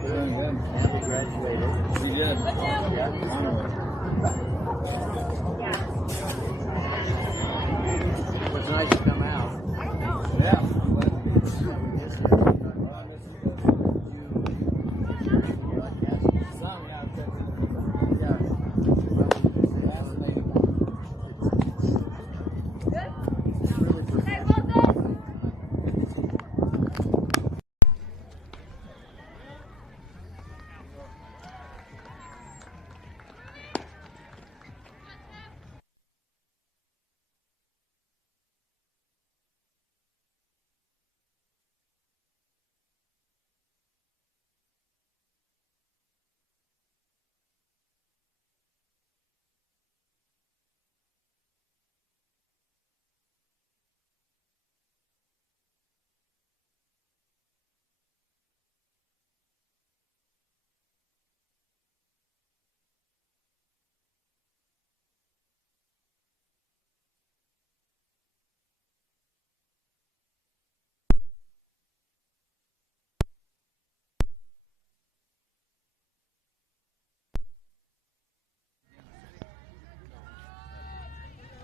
Doing good. Abby graduated. She did. Yeah. It was nice to come out. Yeah.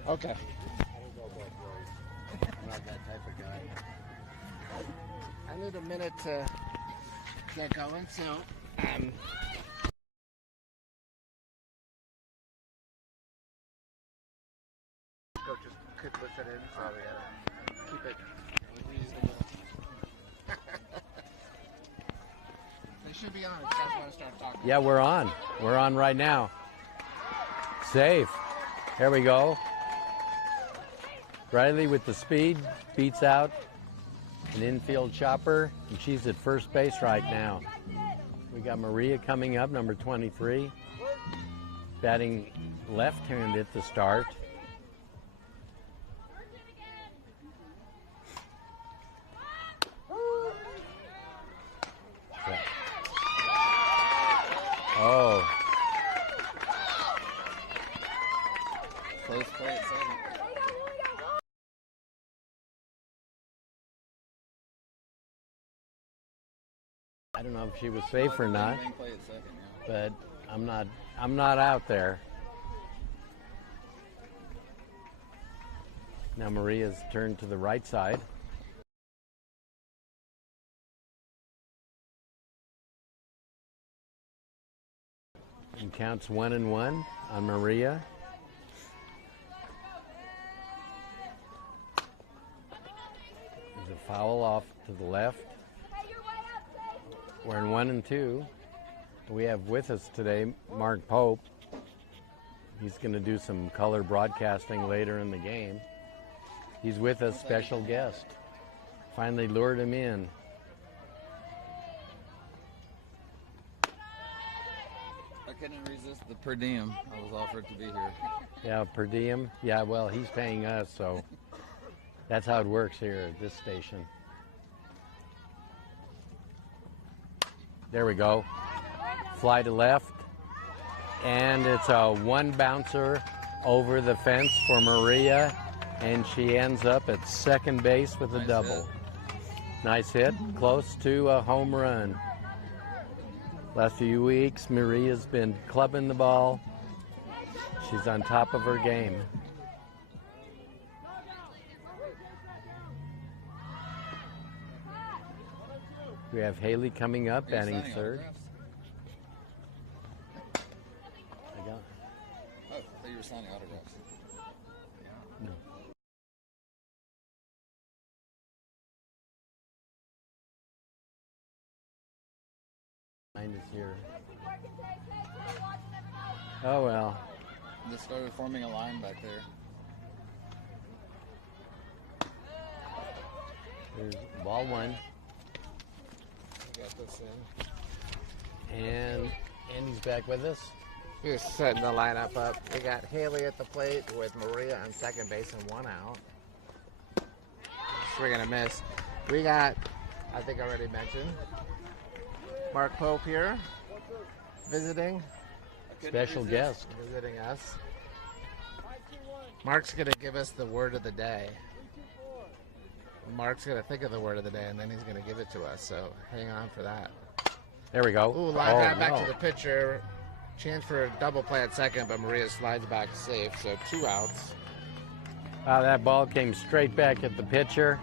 Okay. I'm not that type of guy. I need a minute to get going, so go just could listen in, so keep it reasonable. They should be on. You guys want to start talking? Yeah, we're on. We're on right now. Safe. There we go. Riley with the speed beats out an infield chopper, and she's at first base right now. We got Maria coming up, number 23, batting left-handed to start. Oh. Close play at second. I don't know if she was safe or not, Play at second, yeah. but I'm not out there. Now Maria's turned to the right side. And counts 1-1 on Maria. There's a foul off to the left. We're in 1-2. We have with us today Mark Pope. He's going to do some color broadcasting later in the game. He's with us, special guest. Finally lured him in. I couldn't resist the per diem. I was offered to be here. Yeah, per diem. Yeah, well, he's paying us, so that's how it works here at this station. There we go. Fly to left. And it's a one bouncer over the fence for Maria. And she ends up at second base with a double. Nice hit. Close to a home run. Last few weeks, Maria's been clubbing the ball. She's on top of her game. We have Haley coming up, batting third. Oh, I thought you were signing autographs. No. Mine is here. Oh well. Just started forming a line back there. There's ball one. Got this in. And Andy's back with us. We're setting the lineup up. We got Haley at the plate with Maria on second base and one out. We're gonna miss. We got, I think I already mentioned, Mark Pope here, visiting. Special guest. Visiting us. Mark's gonna give us the word of the day. Mark's gonna think of the word of the day and then he's gonna give it to us. So hang on for that. There we go. Ooh, line drive back to the pitcher. Chance for a double play at second, but Maria slides back safe, so 2 outs. Wow, that ball came straight back at the pitcher.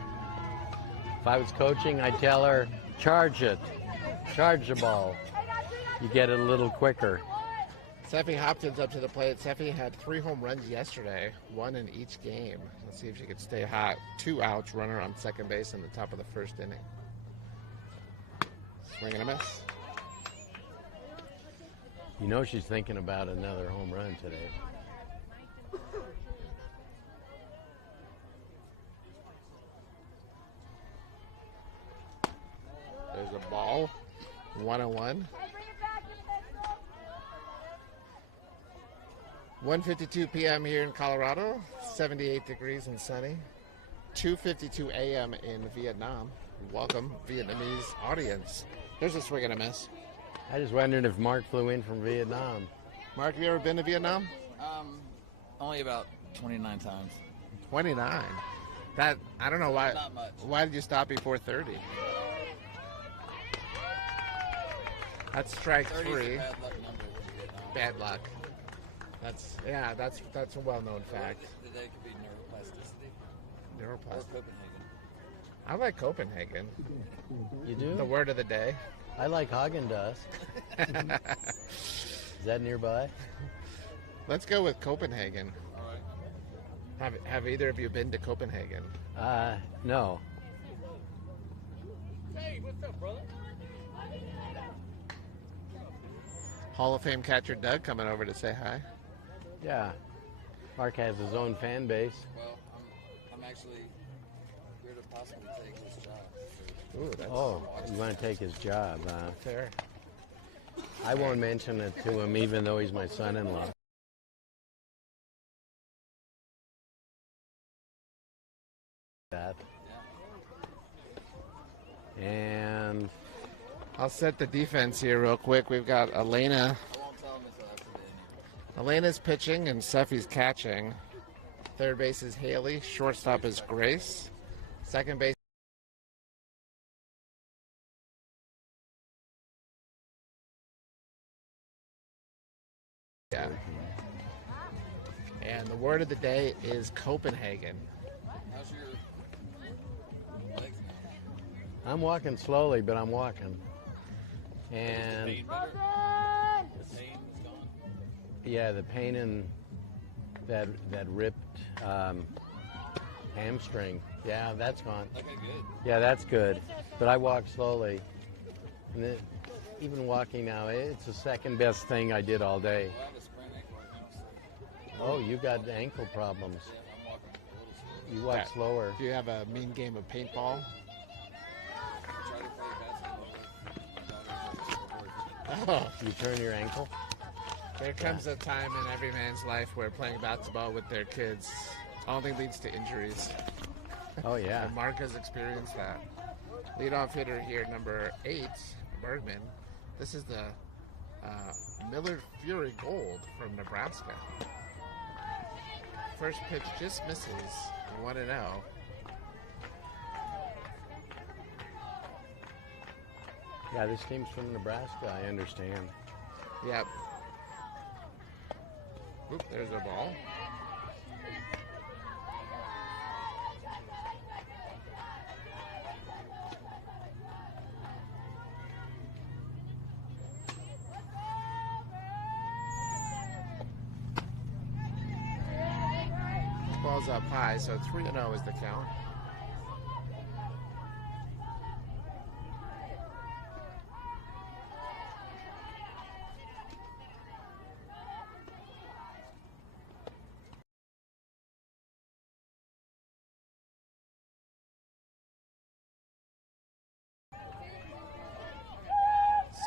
If I was coaching, I'd tell her, charge it. Charge the ball. You get it a little quicker. Seffi Hopkins up to the plate. Seffi had 3 home runs yesterday, 1 in each game. Let's see if she could stay hot. 2 outs, runner on second base in the top of the first inning. Swing and a miss. You know she's thinking about another home run today. There's a ball. 1-1. 1:52 p.m. here in Colorado. 78 degrees and sunny. 2:52 a.m. in Vietnam. Welcome, Vietnamese audience. There's a swing and a miss. I just wondered if Mark flew in from Vietnam. Mark, have you ever been to Vietnam? Only about 29 times. 29. That, I don't know why. Not much. Why did you stop before 30? That's strike 30 3. is a bad luck number in Vietnam. Bad luck. That's a well-known fact. That could be neuroplasticity. Or Neuroplastic. Copenhagen. I like Copenhagen. You do? The word of the day. I like Haagen-Dazs. Is that nearby? Let's go with Copenhagen. All right. Have either of you been to Copenhagen? No. Hey, what's up, brother? Hall of Fame catcher Doug coming over to say hi. Yeah. Mark has his own fan base. Well, I'm actually here to possibly take his job. Ooh, that's Oh, you want to take his job, huh? fair. I won't mention it to him even though he's my son-in-law. That. And I'll set the defense here real quick. We've got Elena. I won't tell him until after the inning. Elena's pitching and Seffi's catching. Third base is Haley. Shortstop is Grace. Second base. Yeah. And the word of the day is Copenhagen. How's your legs now? I'm walking slowly, but I'm walking. And Pain better? The pain is gone? yeah, the pain in that ripped hamstring. Yeah, that's gone. Okay, good. Yeah, that's good. But I walk slowly. And even walking now, it's the second best thing I did all day. Well, I have a sprained ankle right now, so Oh, you got ankle problems. yeah, I'm walking a little slow. You walk Yeah. slower. Do you have a mean game of paintball? I try to play basketball with my daughters. Oh, You turn your ankle. there comes a time in every man's life where playing basketball with their kids only leads to injuries. Oh, yeah. And Mark has experienced that. Leadoff hitter here, number 8, Bergman. This is the Millard Fury Gold from Nebraska. First pitch just misses, 1-0. Yeah, this team's from Nebraska, I understand. Yep. Oop, there's a ball. Ball's up high, so 3-0 is the count.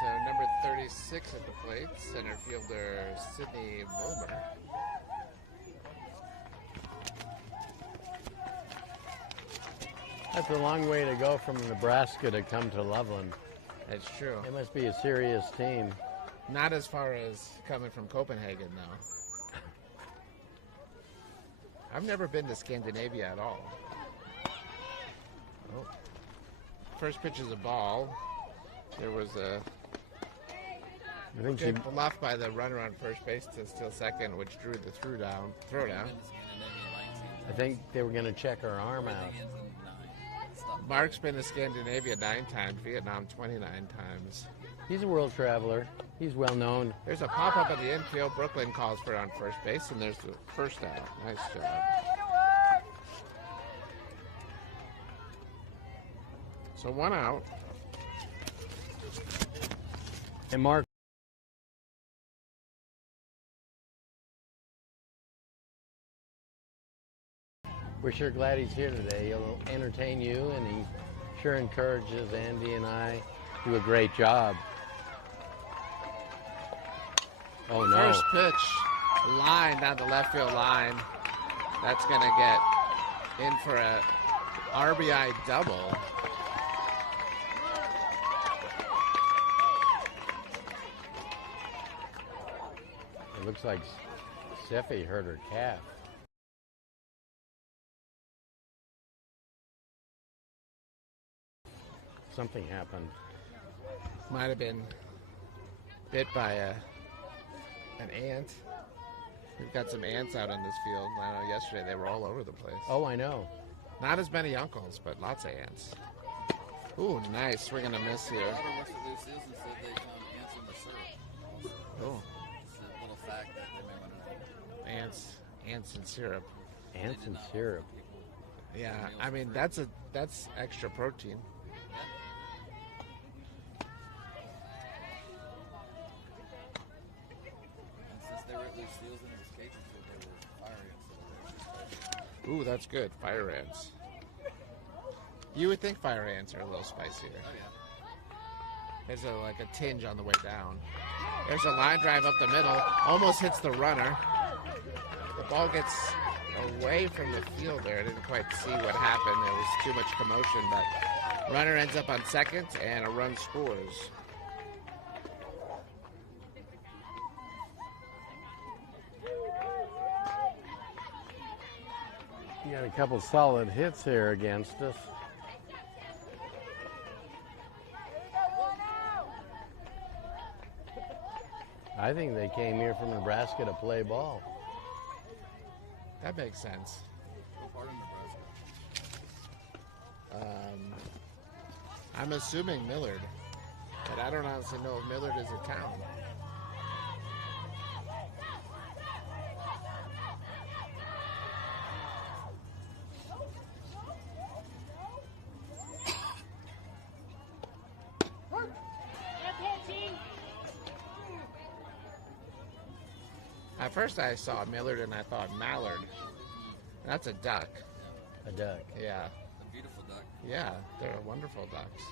So number 36 at the plate, center fielder Sydney Bulmer. That's a long way to go from Nebraska to come to Loveland. That's true. It must be a serious team. Not as far as coming from Copenhagen, though. I've never been to Scandinavia at all. Oh. First pitch is a ball. There was a I think she, Good bluff by the runner on first base to steal second, which drew the throw down. I think they were going to check her arm out. Mark's been to Scandinavia 9 times, Vietnam 29 times. He's a world traveler. He's well known. There's a pop-up at the infield. Brooklyn calls for it on first base, and there's the first out. Nice job. So 1 out. And Mark, we're sure glad he's here today. He'll entertain you, and he sure encourages Andy and I to do a great job. Oh, no. First pitch, line down the left field line. That's going to get in for a RBI double. It looks like Steffi hurt her calf. Something happened. Might have been bit by an ant. We've got some ants out on this field. I know yesterday they were all over the place. Oh, I know. Not as many uncles, but lots of ants. Ooh, nice. Swing and a miss here. Oh. Ants and syrup. Ants and syrup. Yeah, I mean that's extra protein. Ooh, that's good. Fire ants. You would think fire ants are a little spicier. There's like a tinge on the way down. There's a line drive up the middle. Almost hits the runner. The ball gets away from the fielder. I didn't quite see what happened. There was too much commotion, but runner ends up on second, and a run scores. You got a couple solid hits here against us. I think they came here from Nebraska to play ball. That makes sense. I'm assuming Millard, but I don't honestly know if Millard is a town. At first I saw Millard and I thought Mallard. That's a duck. A duck. Yeah. A beautiful duck. Yeah, they're wonderful ducks.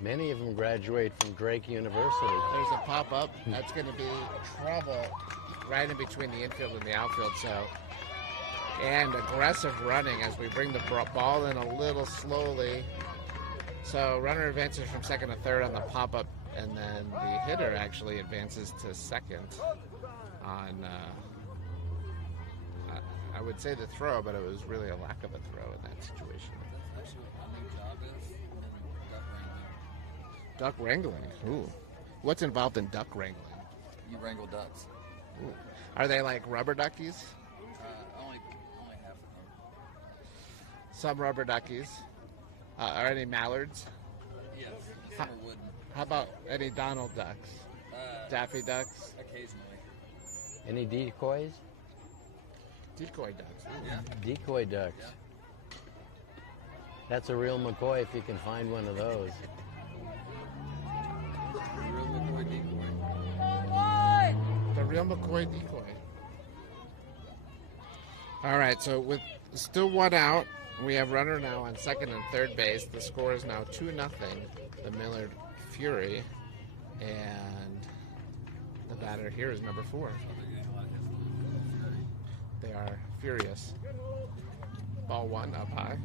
Many of them graduate from Drake University. There's a pop-up. That's going to be trouble right in between the infield and the outfield. And aggressive running as we bring the ball in a little slowly. So runner advances from second to third on the pop-up, and then the hitter actually advances to second on, I would say the throw, but it was really a lack of a throw in that situation. That's actually what my new job is, Duck wrangling. Ooh. What's involved in duck wrangling? you wrangle ducks. Ooh. Are they like rubber duckies? Only half of them. Some rubber duckies. Are any mallards? Yes, some are wooden. How about any Donald ducks? Daffy ducks? Occasionally. Any decoys? Decoy ducks. Ooh. Yeah. Decoy ducks. Yeah. That's a real McCoy if you can find one of those. Real McCoy decoy. The real McCoy decoy. All right, so with still one out, we have runner now on second and third base. The score is now 2-0, the Millard Fury. And the batter here is number 4. They are furious. Ball 1 up high.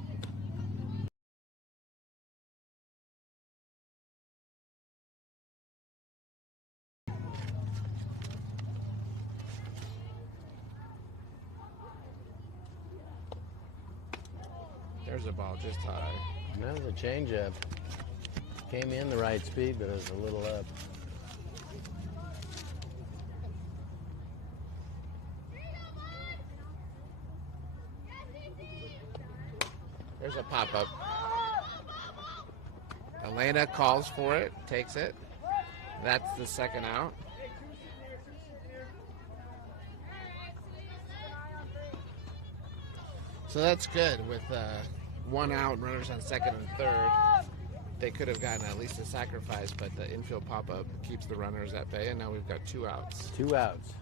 There's a ball just high. That was a changeup. Came in the right speed, but it was a little up. There's a pop-up. Elena calls for it, takes it. That's the second out. So that's good with 1 out, runners on second and third. They could have gotten at least a sacrifice, but the infield pop-up keeps the runners at bay, and now we've got 2 outs. 2 outs.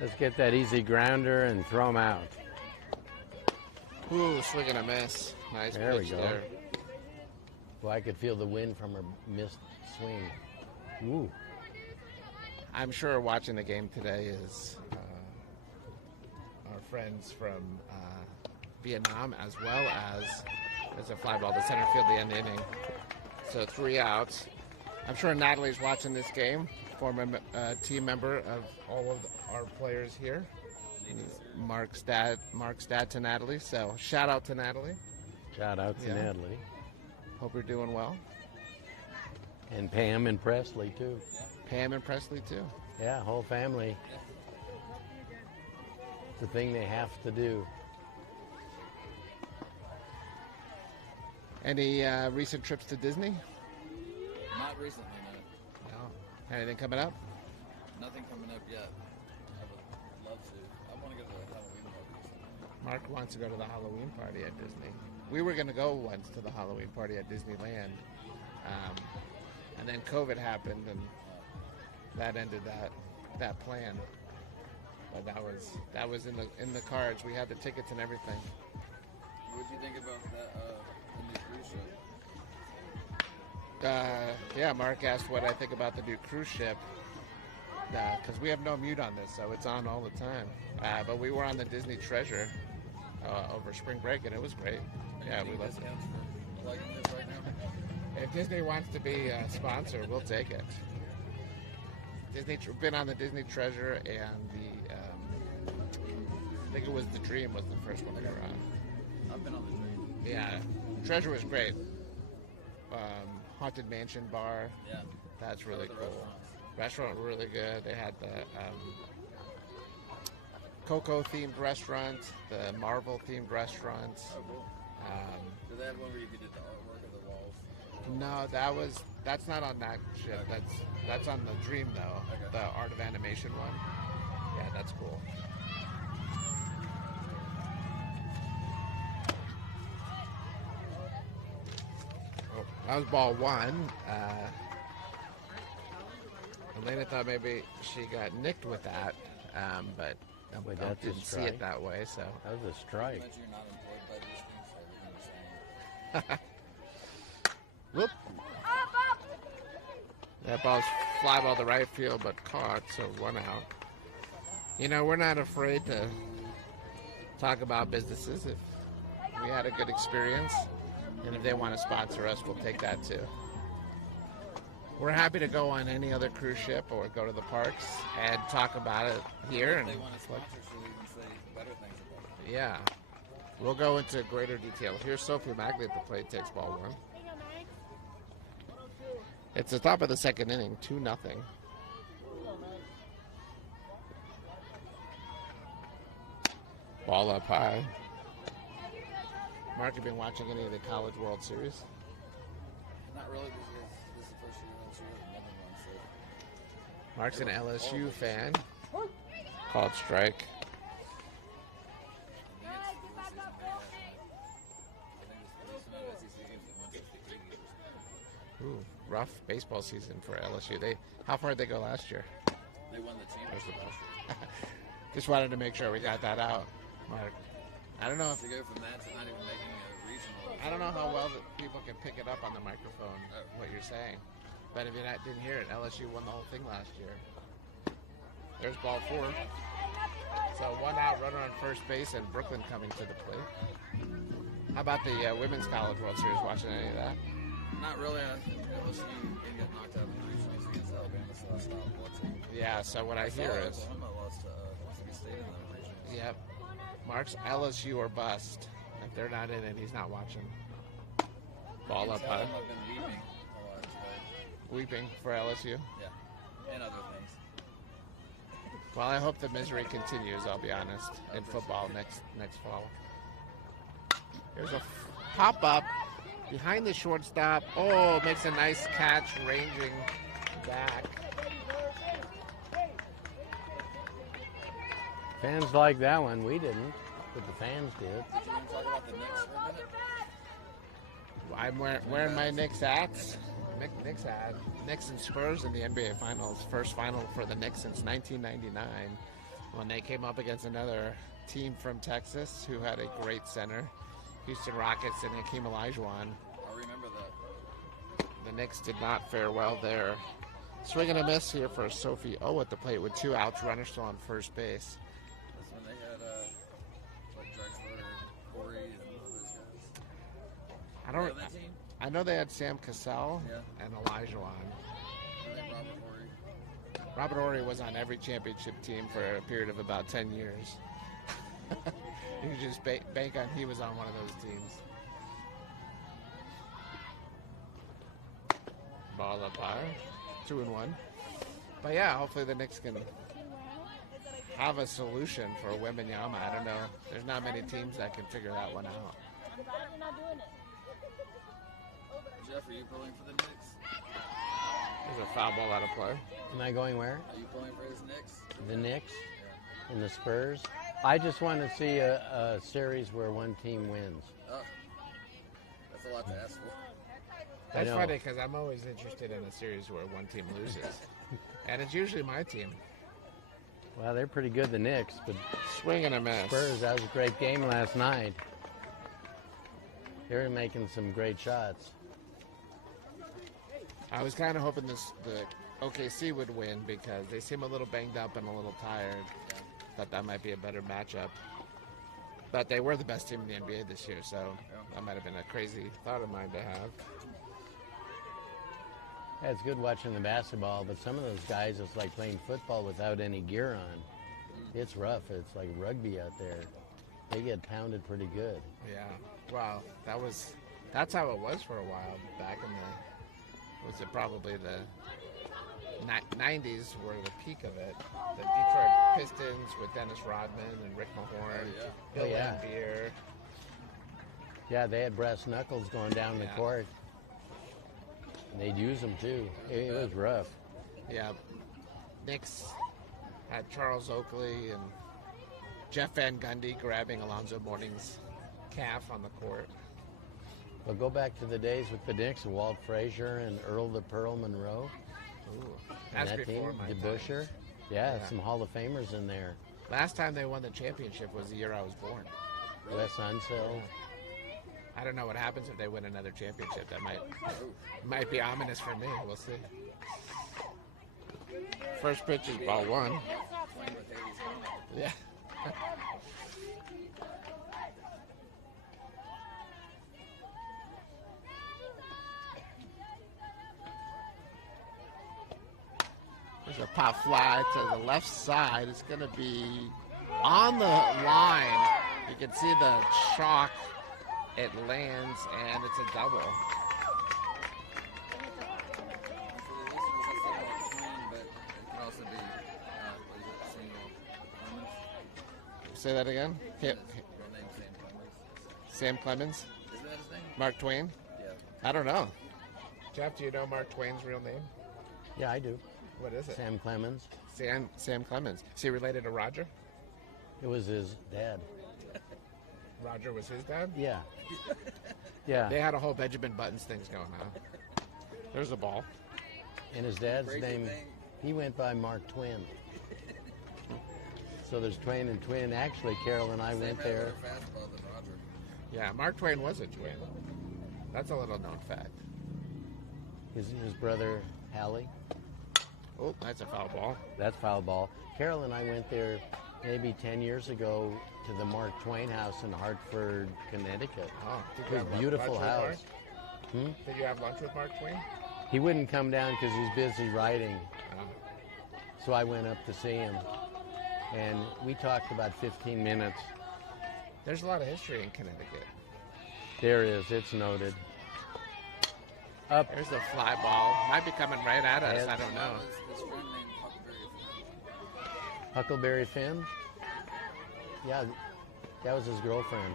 Let's get that easy grounder and throw them out. Ooh, swing and a miss. Nice There we pitch go. there. Well, I could feel the wind from her missed swing. Ooh. I'm sure watching the game today is our friends from Vietnam, as well as there's a fly ball to center field the end inning. So 3 outs. I'm sure Natalie's watching this game, former team member of all of our players here. Mark's dad to Natalie. So shout out to Natalie. Shout out to Natalie. Hope you're doing well. And Pam and Presley, too. Pam and Presley, too. Yeah, whole family. It's the thing they have to do. Any recent trips to Disney? Not recently, no. No. Anything coming up? Nothing coming up yet. I would love to. I want to go to the Halloween party. Mark wants to go to the Halloween party at Disney. We were going to go once to the Halloween party at Disneyland. And then COVID happened, and that ended that plan. But that was in the cards. We had the tickets and everything. What do you think about that the new cruise ship? Yeah, Mark asked what I think about the new cruise ship. Because we have no mute on this, so it's on all the time. But we were on the Disney Treasure over spring break, and it was great. Yeah, we loved it. Liking this right now? If Disney wants to be a sponsor, we'll take it. Disney been on the Disney Treasure, and the I think it was the Dream was the first one we were on. I've been on the Dream. Yeah, Treasure was great. Haunted Mansion bar. Yeah. That's really the cool. Restaurant really good. They had the Coco themed restaurant, the Marvel themed restaurant. Oh, cool. Do they have one where you could do the artwork of the walls? No, that's not on that ship. That's on the Dream though. Okay. The Art of Animation one. Yeah, that's cool. Oh, that was ball 1. Elena thought maybe she got nicked with that, but Wait, I that's a didn't see strike. it that way. So That was a strike. But you're not employed by these things, so everything you're saying. whoop. That ball's fly ball to right field, but caught, so 1 out. You know, we're not afraid to talk about businesses. If we had a good experience, and if they want to sponsor us, we'll take that too. We're happy to go on any other cruise ship or go to the parks and talk about it here. If And they want to sponsor, she'll even say better things about it. yeah, we'll go into greater detail. Here's Sophie Mackley at the plate, takes ball 1. It's the top of the second inning, 2-0. Ball up high. Mark, you been watching any of the College World Series? Not really, because this is the first year I've seen another one, so. Mark's an LSU fan. Called strike. I think it's the least amount of SEC games at 168 games. Ooh, rough baseball season for LSU. How far did they go last year? They won the championship last year. Just wanted to make sure we got that out, Mark. I don't know if To go from that to not even making a regional. I don't know how well that people can pick it up on the microphone what you're saying, but if you didn't hear it, LSU won the whole thing last year. There's ball 4. So 1 out, runner on first base, and Brooklyn coming to the plate. How about the Women's College World Series? Watching any of that? Not really. LSU didn't get knocked out in the regionals against Alabama, so I stopped watching. Yeah. So what I hear is, Oklahoma lost to Mississippi State in the regionals. yep, Mark's LSU or bust. If they're not in it, he's not watching. Ball You up can tell high. them I've been weeping a lot today. Weeping for LSU. Yeah, and other things. Well, I hope the misery continues, I'll be honest, in football next fall. There's a pop-up behind the shortstop. Oh, makes a nice catch, ranging back. Fans like that one. We didn't, but the fans did. Did you want to talk about the Knicks for a minute? I'm wearing my Knicks hats. Knicks hat. Knicks and Spurs in the NBA Finals. First final for the Knicks since 1999, when they came up against another team from Texas who had a great center, Houston Rockets and Hakeem Olajuwon. I remember that. The Knicks did not fare well there. Swing and a miss here for Sophie O at the plate with 2 outs, runner still on first base. That's when they had like Drexler and Corey and all those guys. I don't. That team? I know they had Sam Cassell Yeah. and Olajuwon. And then Robert Horry. Robert Horry was on every championship team for a period of about 10 years. You could just bank on he was on one of those teams. Ball up high, 2-1. But yeah, hopefully the Knicks can have a solution for Wembanyama. I don't know. There's not many teams that can figure that one out. Jeff, are you pulling for the Knicks? There's a foul ball out of play. Am I going where? Are you pulling for his Knicks? The Knicks and the Spurs. I just want to see a series where one team wins. Oh, that's a lot to ask for. That's know. funny because I'm always interested in a series where one team loses. And it's usually my team. Well, they're pretty good, the Knicks, but Swing and a miss. Spurs, that was a great game last night. They were making some great shots. I was kind of hoping the OKC would win because they seem a little banged up and a little tired. Thought that might be a better matchup. But they were the best team in the NBA this year, so that might have been a crazy thought of mine to have. Yeah, it's good watching the basketball, but some of those guys, it's like playing football without any gear on. It's rough. It's like rugby out there. They get pounded pretty good. Yeah. Wow. That's how it was for a while back in probably the 90s were the peak of it. The Detroit Pistons with Dennis Rodman and Rick Mahorn, Bill Laimbeer. Yeah, they had brass knuckles going down the court. And they'd use them too. It was rough. Yeah. Knicks had Charles Oakley and Jeff Van Gundy grabbing Alonzo Mourning's calf on the court. Well, go back to the days with the Knicks, Walt Frazier and Earl the Pearl Monroe. Ooh, And that's that before team, my DeBuscher. time. Yeah, Yeah. some Hall of Famers in there. Last time they won the championship was the year I was born. Wes Unseld. I don't know what happens if they win another championship. That might be ominous for me. We'll see. First pitch is ball 1. Yeah. There's a pop fly to the left side. It's going to be on the line. You can see the chalk. It lands, and it's a double. Say that again? Sam Clemens? Isn't that his name? Mark Twain? Yeah. I don't know. Jeff, do you know Mark Twain's real name? Yeah, I do. What is it? Sam Clemens. Sam Clemens. Is he related to Roger? It was his dad. Roger was his dad? Yeah. Yeah. They had a whole Benjamin Buttons things going on. There's a ball. And his dad's Crazy name, thing. he went by Mark Twain. So there's Twain and Twin. Actually, Carol and I went there. Fastball than Roger. Yeah, Mark Twain was a twin. That's a little known fact. His brother, Hallie. Oh, that's a foul ball. That's foul ball. Carol and I went there maybe 10 years ago to the Mark Twain house in Hartford, Connecticut. Oh, did you His have beautiful lunch with house. Mark? Did you have lunch with Mark Twain? He wouldn't come down because he's busy writing. Oh. So I went up to see him. And we talked about 15 minutes. There's a lot of history in Connecticut. There is. It's noted. Up. There's the fly ball. Might be coming right at us. I don't know. His friend named Huckberry. Huckleberry Finn? Yeah, that was his girlfriend.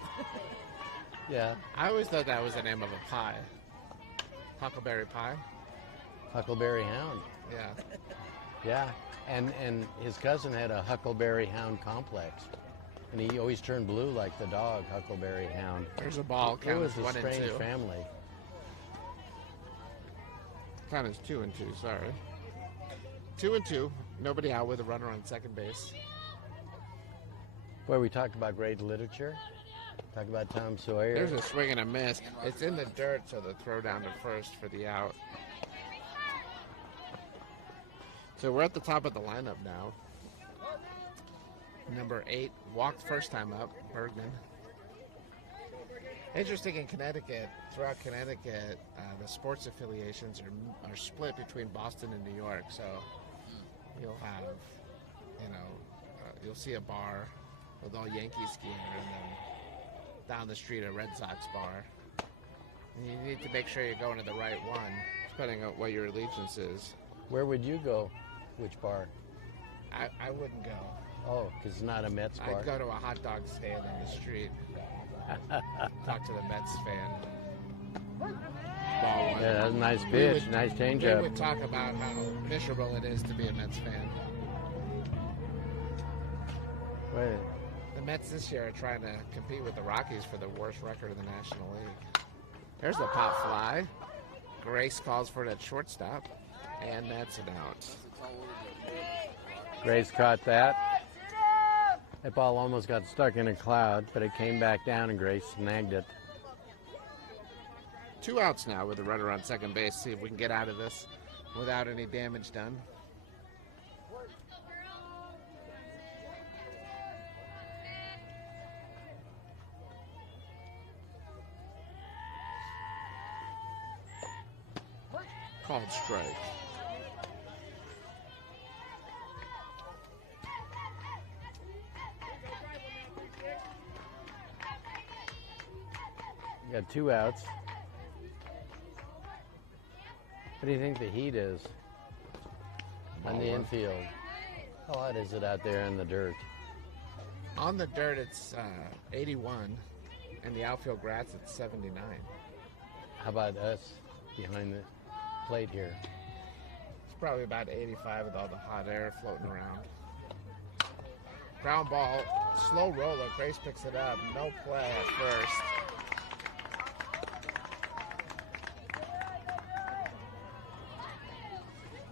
Yeah, I always thought that was the name of a pie. Huckleberry pie. Huckleberry Hound. Yeah. Yeah, and his cousin had a Huckleberry Hound complex. And he always turned blue like the dog, Huckleberry Hound. There's a ball. It Count was as a 1 and 2. strange family. Count as 2 and 2. Sorry. 2 and 2. Nobody out with a runner on second base. Boy, we talked about great literature. Talked about Tom Sawyer. There's a swing and a miss. It's in the dirt, so the throw down to first for the out. So we're at the top of the lineup now. Number 8 walked first time up, Bergman. Interesting in Connecticut, throughout Connecticut, the sports affiliations are split between Boston and New York. So you'll have, you'll see a bar with all Yankees gear, and then down the street a Red Sox bar. And you need to make sure you're going to the right one, depending on what your allegiance is. Where would you go? Which bar? I wouldn't go. Oh, because it's not a Mets bar. I'd go to a hot dog stand on the street. Talk to the Mets fan. Ball one. Yeah, that's a nice pitch, nice We changeup. would talk about how miserable it is to be a Mets fan. Wait, The Mets this year are trying to compete with the Rockies for the worst record in the National League. There's the pop fly. Grace calls for it at shortstop, and that's an out. Grace caught that. That ball almost got stuck in a cloud, but it came back down and Grace snagged it. 2 outs now with a runner on second base. See if we can get out of this without any damage done. Called strike. You got 2 outs. What do you think the heat is on the infield? How hot is it out there in the dirt? On the dirt, it's 81, and the outfield grass, it's 79. How about us behind the plate here? It's probably about 85 with all the hot air floating around. Ground ball, slow roller. Grace picks it up. No play at first.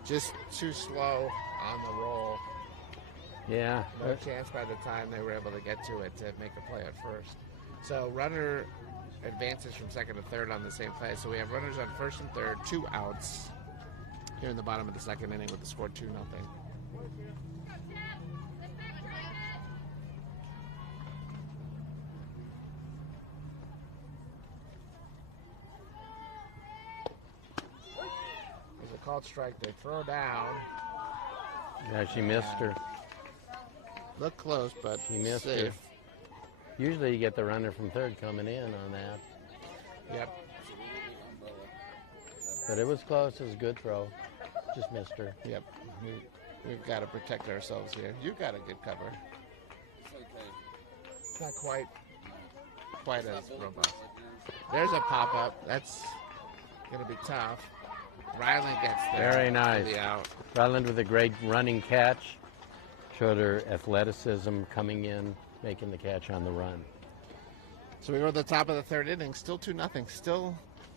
Just too slow on the roll. Yeah. No chance by the time they were able to get to it to make a play at first. So runner advances from second to third on the same play. So we have runners on first and third, 2 outs here in the bottom of the second inning with the score 2-0. There's a called strike. They throw down. Yeah, she missed her. Look close, but She missed safe. her. Usually you get the runner from third coming in on that. Yep. But it was close. It was a good throw. Just missed her. Yep. We've got to protect ourselves here. You've got a good cover. It's not quite as robust. There's a pop-up. That's going to be tough. Ryland gets there. Very nice. For the out. Ryland with a great running catch. Showed her athleticism coming in, making the catch on the run. So we go to the top of the third inning. Still 2-0. Still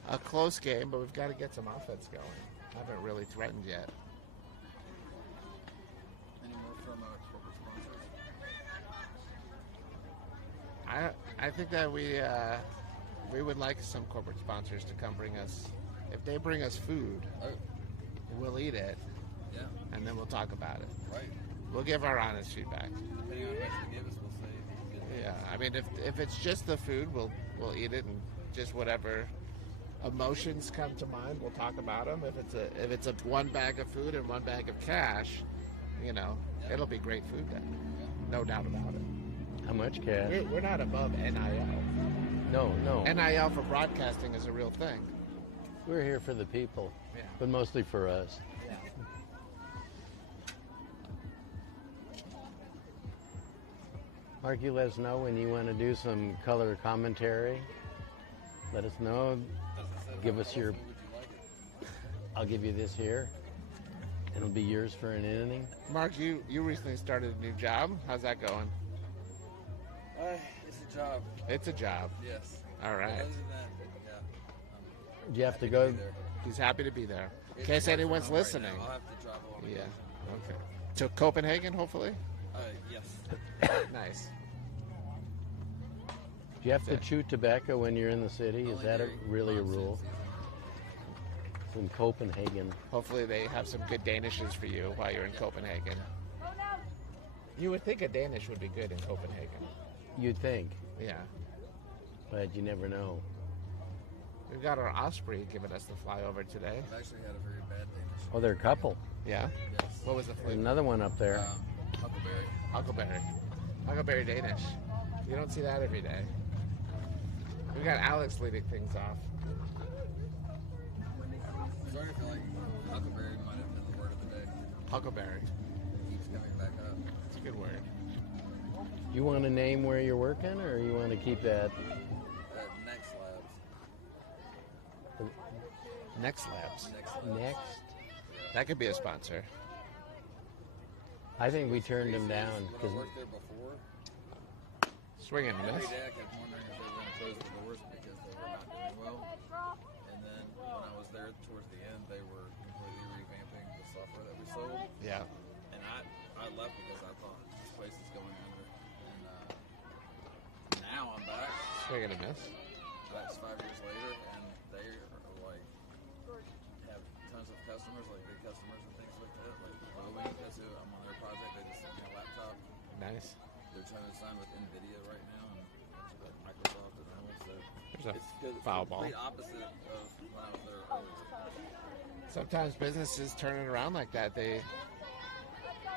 a close game, but we've got to get some offense going. Haven't really threatened yet. Any more from corporate sponsors? I think that we would like some corporate sponsors to come bring us. If they bring us food, we'll eat it, Yeah, and then we'll talk about it. right. We'll give our honest feedback. Depending on how much they give us, we'll say. Yeah, I mean, if it's just the food, we'll eat it, and just whatever emotions come to mind, we'll talk about them. If it's a one bag of food and one bag of cash, it'll be great food then. No doubt about it. How much cash? We're not above NIL. No. NIL for broadcasting is a real thing. We're here for the people, Yeah. but mostly for us. Mark, you let us know when you want to do some color commentary. Let us know. Give us your. I'll give you this here. It'll be yours for an inning. Mark, you recently started a new job. How's that going? It's a job. It's a job. Yes. All right. Other than that, yeah. Do you have to go? He's happy to be there. In It's case work from anyone's home right listening. now. I'll have to drive along. Yeah. Okay. To Copenhagen, hopefully. Yes. Nice. Do you have to chew tobacco when you're in the city? Is Only that during really a monsoon rule? season. It's in Copenhagen. Hopefully they have some good Danishes for you while you're in Copenhagen. You would think a Danish would be good in Copenhagen. You'd think, Yeah. but you never know. We've got our Osprey giving us the flyover today. I've actually had a very bad Danish. Oh, they're a couple. Yeah. Yes. What was the There's flavor? another one up there. Huckleberry. Huckleberry. Huckleberry Danish. You don't see that every day. We got Alex leading things off. I'm starting to feel like huckleberry might have been the word of the day. Huckleberry. It keeps coming back up. It's a good word. You want to name where you're working, or you want to keep that? Next Labs. Next Labs. Next Labs. Next? That could be a sponsor. I think we turned them down When I because worked there before, Swing and every miss. day I kept wondering if they were going to close the doors because they were not doing well. And then when I was there towards the end, they were completely revamping the software that we sold. Yeah. And I left because I thought this place is going under. And now I'm back. Swing and a miss. That's 5 years later, and they are like have tons of customers, like big customers and things like that. Like Boeing, that's who I'm on their project. They just sent me a laptop. Nice. They're trying to sign with NVIDIA right now, and like Microsoft and all. So There's a it's good. foul It's the ball. complete opposite of when I was there earlier. Sometimes businesses turn it around like that. They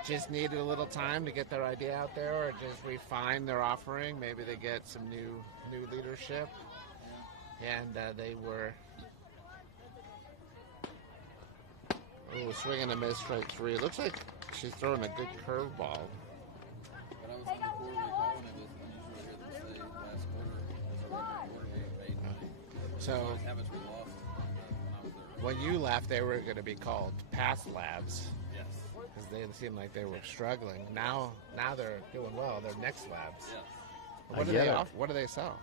just needed a little time to get their idea out there or just refine their offering. Maybe they get some new leadership. And they were swinging a miss, strike three. It looks like she's throwing a good curveball. But I was on the quarterly call, and it was unusual to hear them say last quarter was a record quarter we made money. So Those habits we lost when I was there. when you left, they were going to be called Path Labs Yes. because they seemed like they were struggling. Now they're doing well. They're Next Labs. Yes. What do they offer? What do they sell?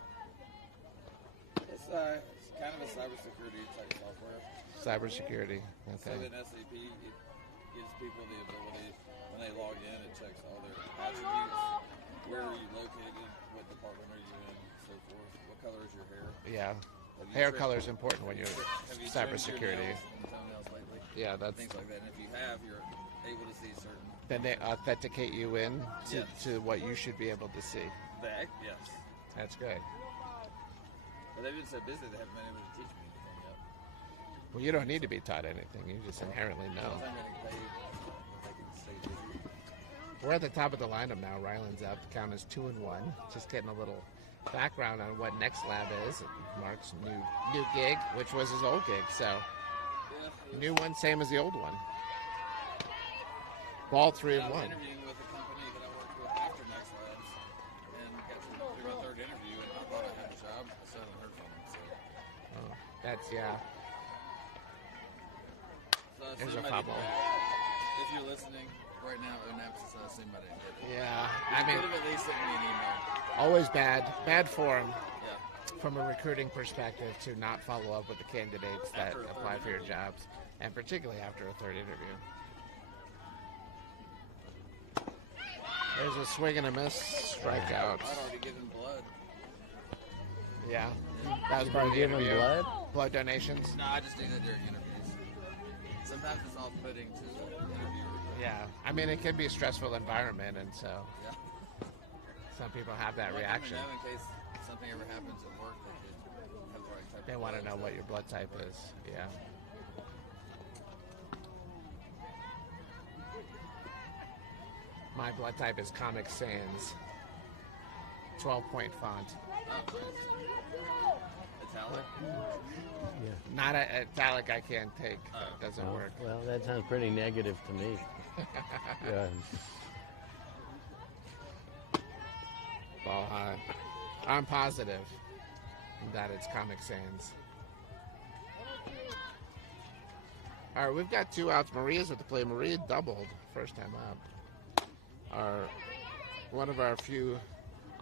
It's kind of a cybersecurity type software. Cybersecurity. So Okay. in SAP, it gives people the ability, when they log in, it checks all their attributes. Where are you located? What department are you in? So forth. What color is your hair? Yeah. Have you Hair trimmed- color is important when you're have you trimmed your cybersecurity. nails and toenails lately? Yeah, that's. Things like that. And if you have, you're able to see certain. Then they authenticate you in Yes. to what you should be able to see. Yes. That's good. But they've been so busy they haven't been able to teach me anything yet. Well, you don't need to be taught anything. You just inherently know. Once I'm getting paid, I can stay busy. We're at the top of the lineup now. Ryland's up. The count is 2-1. Just getting a little background on what Next Lab is. Mark's new gig, which was his old gig. So Yeah. new one, same as the old one. Ball 3 I and was 1. interviewing with a company that I worked with after Next Labs, and got through my third interview, and I thought I had a job. I still haven't heard from them. So, Oh, that's yeah. I There's assume a I foul didn't ball. get it. If you're listening right now, Onapsis, I assume I didn't get it. Yeah. You I mean, could have at least sent me an email. always bad form Yeah. from a recruiting perspective to not follow up with the candidates that After a third apply for your interview. jobs, and particularly after a third interview. There's a swing and a miss, strikeout. I'd already given blood. Yeah, that was part of the Giving interview. blood? Blood donations. No, I just do that during interviews. Sometimes it's off-putting to the interviewer. Yeah, I mean it can be a stressful environment, and so Yeah. some people have that Let me reaction. know in case something ever happens at work that you have the right type They of want to blood, know so- what your blood type is. Yeah. My blood type is Comic Sans. 12-point font. Oh, nice. Italic? Yeah. Not a italic I can't take. It doesn't Oh, work. well, that sounds pretty negative to me. Yeah. ball high. I'm positive that it's Comic Sans. All right, we've got 2 outs. Maria's at the play. Maria doubled first time up. One of our few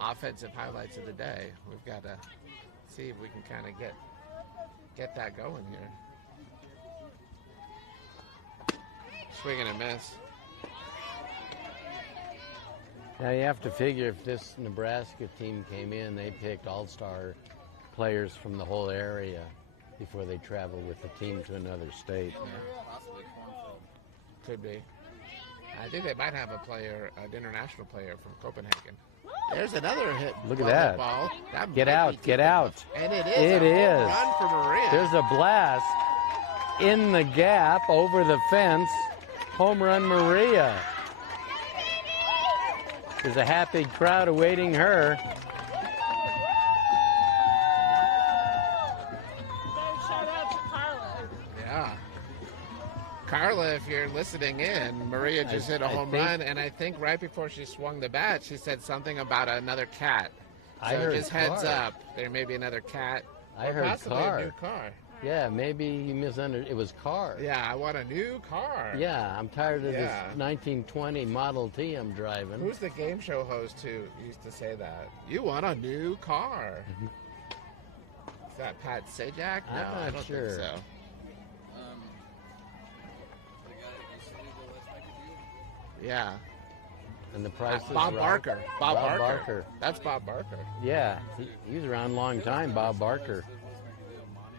offensive highlights of the day. We've got to see if we can kind of get that going here. Swing and a miss. Now you have to figure if this Nebraska team came in, they picked all-star players from the whole area before they travel with the team to another state. Yeah, possibly cornfield. Could be. I think they might have a player, an international player from Copenhagen. There's another hit. Look at that. Ball. That Get might out, be get too out. much. And it is. It a home is. Run for Maria. There's a blast in the gap over the fence. Home run Maria. There's a happy crowd awaiting her. Shout out to Carla. Yeah. Carla, if you're listening in, Maria just hit a home run, and I think right before she swung the bat, she said something about another cat. So I heard just heads car. up, there may be another cat. I or heard possibly car. a new car. Yeah, maybe you misunderstood. It was car. Yeah, I want a new car. Yeah, I'm tired of this Yeah. 1920 Model T I'm driving. Who's the game show host who used to say that? You want a new car. Is that Pat Sajak? No, I'm I not don't sure. think so. The guy that used to do the Let's Make a Deal. Yeah. And the price is Bob right. Barker. Bob Barker. Barker. That's Bob Barker. Yeah, he was around a long time, Bob Barker. Let's Make a Deal, Monty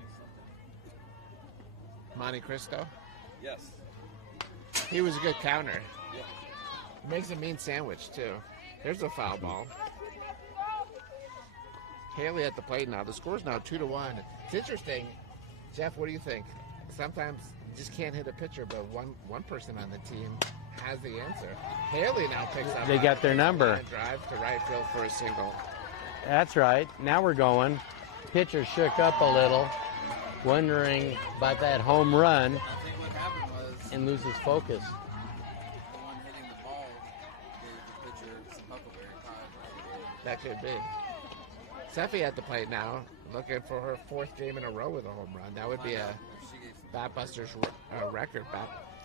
something. Monte Cristo. Yes. He was a good counter. Yeah. Makes a mean sandwich, too. There's a foul ball. Haley at the plate now. The score's now 2-1. It's interesting. Jeff, what do you think? Sometimes you just can't hit a pitcher, but one person on the team has the answer. Haley now picks up. They got their number. And drives to right field for a single. That's right. Now we're going. Pitcher shook up a little, wondering about that home run, I think what happened was and loses focus. the one hitting the ball gave the pitcher some huckleberry pie. That could be. Seffi at the plate now, looking for her 4th game in a row with a home run. That would be a She gave Batbusters record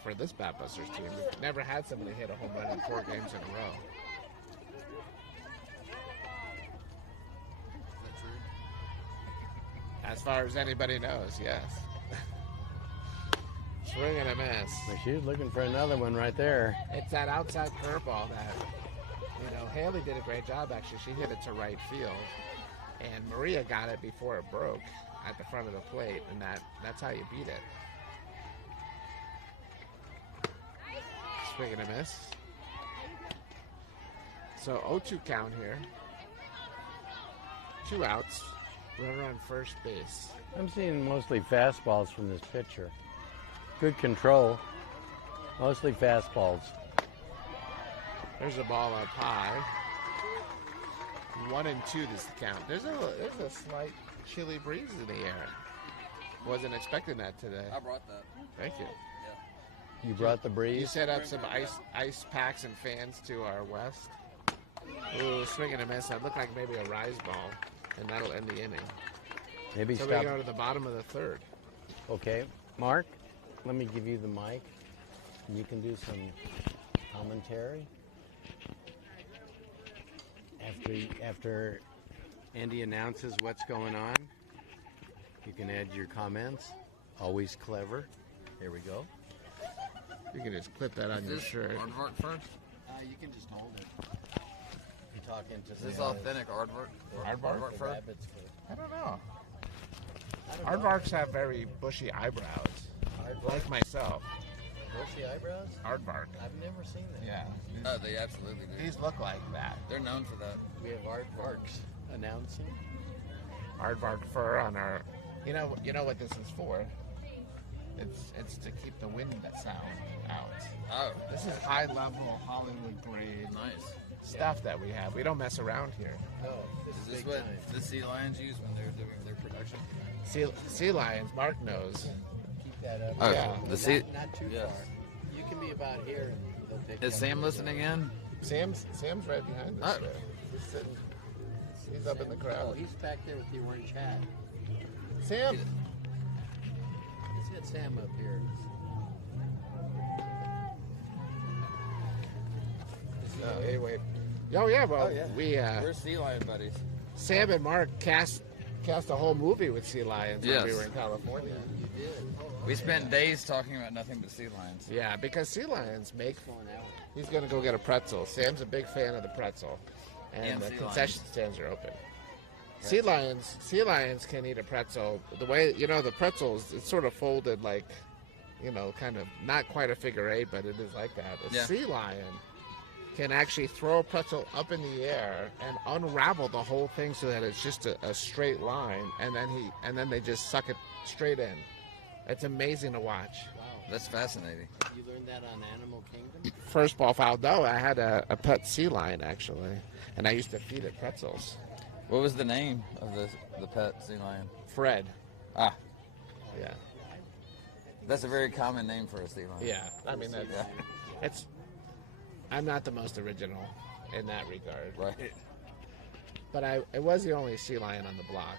for this Batbusters team. We've never had somebody hit a home run in 4 games in a row. Is that true? As far as anybody knows, yes. Swing and a miss. Well, she was looking for another one right there. It's that outside curveball that, Haley did a great job, actually. She hit it to right field. And Maria got it before it broke at the front of the plate, and that's how you beat it. Swing and a miss. So 0-2 count here. 2 outs. Runner on first base. I'm seeing mostly fastballs from this pitcher. Good control. Mostly fastballs. There's a ball up high. 1-2 this count. There's a slight chilly breeze in the air. Wasn't expecting that today. I brought that. Thank you. Yeah. You brought the You breeze. set up some ice packs and fans to our west. Ooh, swing and a miss. That looked like maybe a rise ball, and that'll end the inning. Maybe So stop. we go to the bottom of the 3rd. Okay, Mark, let me give you the mic. You can do some commentary. After Andy announces what's going on, you can add your comments. Always clever. Here we go. You can just clip that on your shirt. Aardvark first? You can just hold it. You talk into Is this authentic aardvark? Aardvark? Fur? I don't know. Aardvarks have very bushy eyebrows, like myself. Bushy eyebrows? Aardvark. I've never seen that. Yeah. Oh, they absolutely do. These look like that. They're known for that. We have aardvarks announcing. Aardvark fur on our. You know what this is for? It's to keep the wind sound out. Oh, This is high level Hollywood grade nice. stuff that we have. We don't mess around here. No, this Is is this big what time. the sea lions use when they're doing their production? Sea lions, Mark knows. Keep that up. Oh, Yeah. the sea. Not too Yes. far. You can be about here and they'll take Is you Sam up. listening in? Sam's right behind us. Oh. There. He's sitting He's up in the Oh, crowd. he's back there with the orange hat. Sam. Let's get Sam up here. Oh, anyway. Oh yeah, well We're sea lion buddies. Sam and Mark cast a whole movie with sea lions when we Yes. were in California. You did. We spent days talking about nothing but sea lions. Yeah, because sea lions make. What's going on? He's gonna go get a pretzel. Sam's a big fan of the pretzel, and And the sea concession stands are open. Sea lions can eat a pretzel. The way the pretzels, it's sort of folded like, kind of not quite a figure eight, but it is like that. A Yeah. sea lion can actually throw a pretzel up in the air and unravel the whole thing so that it's just a straight line, and then they just suck it straight in. It's amazing to watch. Wow. That's fascinating. You learned that on Animal Kingdom? First ball foul. No, I had a pet sea lion actually, and I used to feed it pretzels. What was the name of the pet sea lion? Fred. Ah, Yeah. that's a very common name for a sea lion. Yeah. I mean, it's. I'm not the most original in that regard, Right. but I was the only sea lion on the block.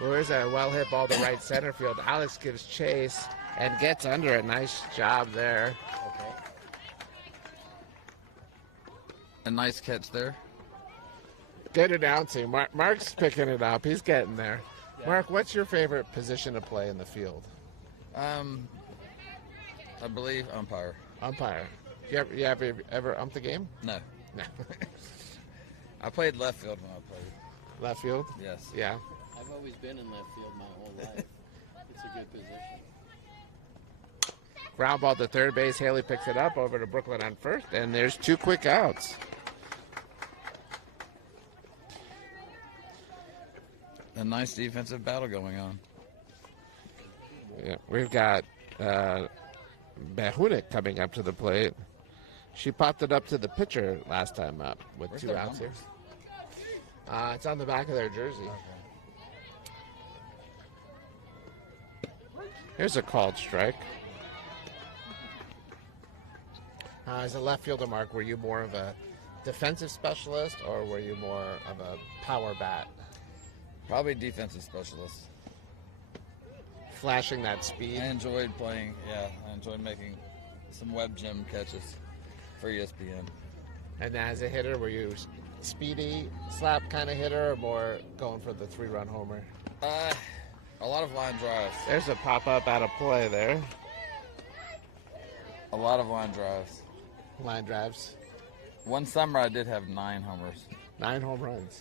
Well, there's a well hit ball to right center field. Alex gives chase and gets under it. Nice job there. Okay. A nice catch there. Good announcing. Mark's picking it up. He's getting there. Mark, what's your favorite position to play in the field? I believe umpire. Umpire. You ever umped the game? No. No. I played left field when I played. Left field? Yes. Yeah. I've always been in left field my whole life. It's a good position. Ground ball to third base. Haley picks it up over to Brooklyn on first, and there's 2 quick outs. A nice defensive battle going on. Yeah, we've got Bahunik coming up to the plate. She popped it up to the pitcher last time up with Where's 2 their outs here. numbers? It's on the back of their jersey. Here's a called strike. As a left fielder, Mark, were you more of a defensive specialist or were you more of a power bat? Probably defensive specialist. Flashing that speed. I enjoyed playing. Yeah, I enjoyed making some web gym catches for ESPN. And as a hitter, were you speedy slap kind of hitter or more going for the 3-run homer? A lot of line drives. There's a pop-up out of play there. A lot of line drives. Line drives. One summer I did have 9 homers. 9 home runs.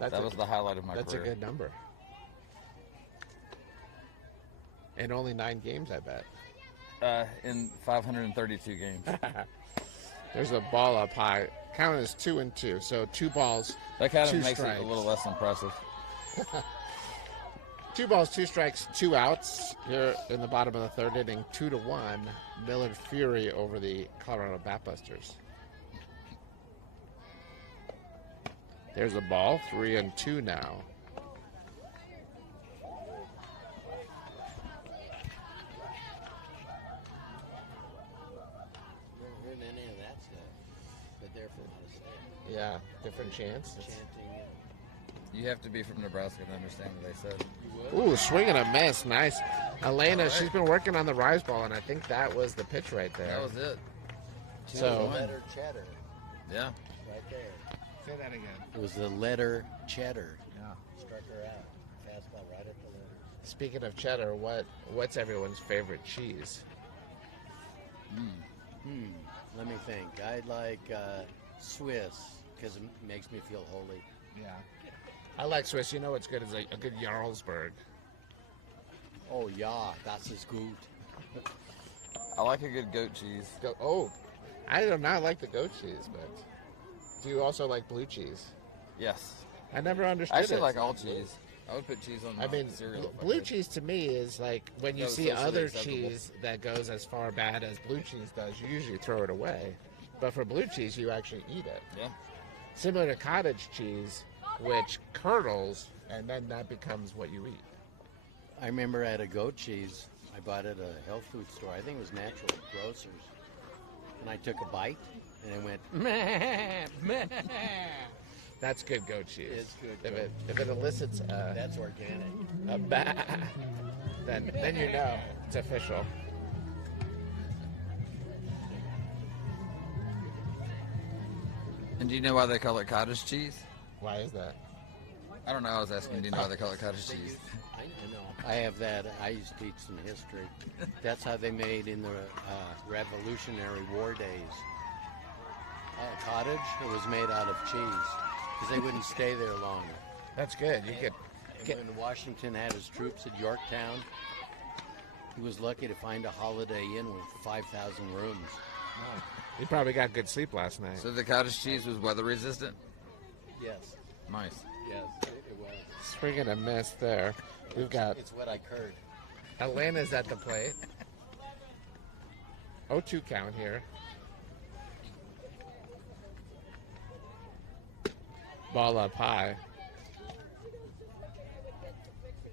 That was the highlight of my That's career. a good number. In only 9 games, I bet. In 532 games. There's a ball up high. Count is 2-2. So 2 balls, That kind of 2 makes strikes. it a little less impressive. 2 balls, 2 strikes, 2 outs. Here in the bottom of the 3rd inning, 2-1. Millard Fury over the Colorado Batbusters. There's a ball, 3-2 now. Never heard any of that stuff. But they're from out of state. Yeah, different chance. Chanting. You have to be from Nebraska to understand what they said. Ooh, swing and a miss. Nice. Elena, she's been working on the rise ball, and I think that was the pitch right there. That was it. So, Letter cheddar. Yeah. Right there. say that again. It was the letter cheddar. Yeah. Struck her out. Fastball right at the letter. Speaking of cheddar, what's everyone's favorite cheese? Let me think. I like Swiss because it makes me feel holy. Yeah. I like Swiss. You know what's good is a good Jarlsberg. Oh yeah, das ist gut. I like a good goat cheese. I do not like the goat cheese, but do you also like blue cheese? Yes. I never understood I actually it. like all cheese. I would put cheese on my I mean, cereal. if I blue could. cheese to me is like when you That was see socially other acceptable. cheese that goes as far bad as blue cheese does, you usually throw it away. But for blue cheese, you actually eat it. Yeah. Similar to cottage cheese, which curdles and then that becomes what you eat. I remember at a goat cheese, I bought it at a health food store. I think it was Natural Grocers. And I took a bite, and it went meh, meh. That's good goat cheese. It's good If it elicits That's organic. a bah, then you know it's official. And do you know why they call it cottage cheese? Why is that? I don't know. I was asking, do you know why they call it cottage cheese? I know. I have that. I used to teach some history. That's how they made in the Revolutionary War days. Cottage, it was made out of cheese because they wouldn't stay there long. That's good. You could And when Washington had his troops at Yorktown, he was lucky to find a Holiday Inn with 5,000 rooms. You probably got good sleep last night. So the cottage cheese was weather resistant? Yes. Nice. Yes, it was. Swing and a miss there. We've got It's what I heard. Elena's at the plate. 0-2 count here. Ball up high.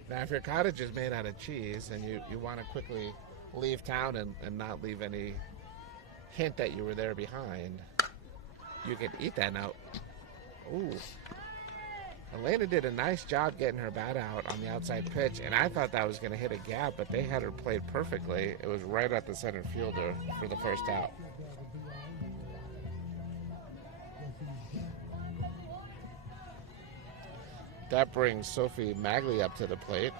Now, if your cottage is made out of cheese and you want to quickly leave town and not leave any hint that you were there behind, you can eat that now. Ooh. Elena did a nice job getting her bat out on the outside pitch, and I thought that was going to hit a gap, but they had her played perfectly. It was right at the center fielder for the first out. That brings Sophie Magley up to the plate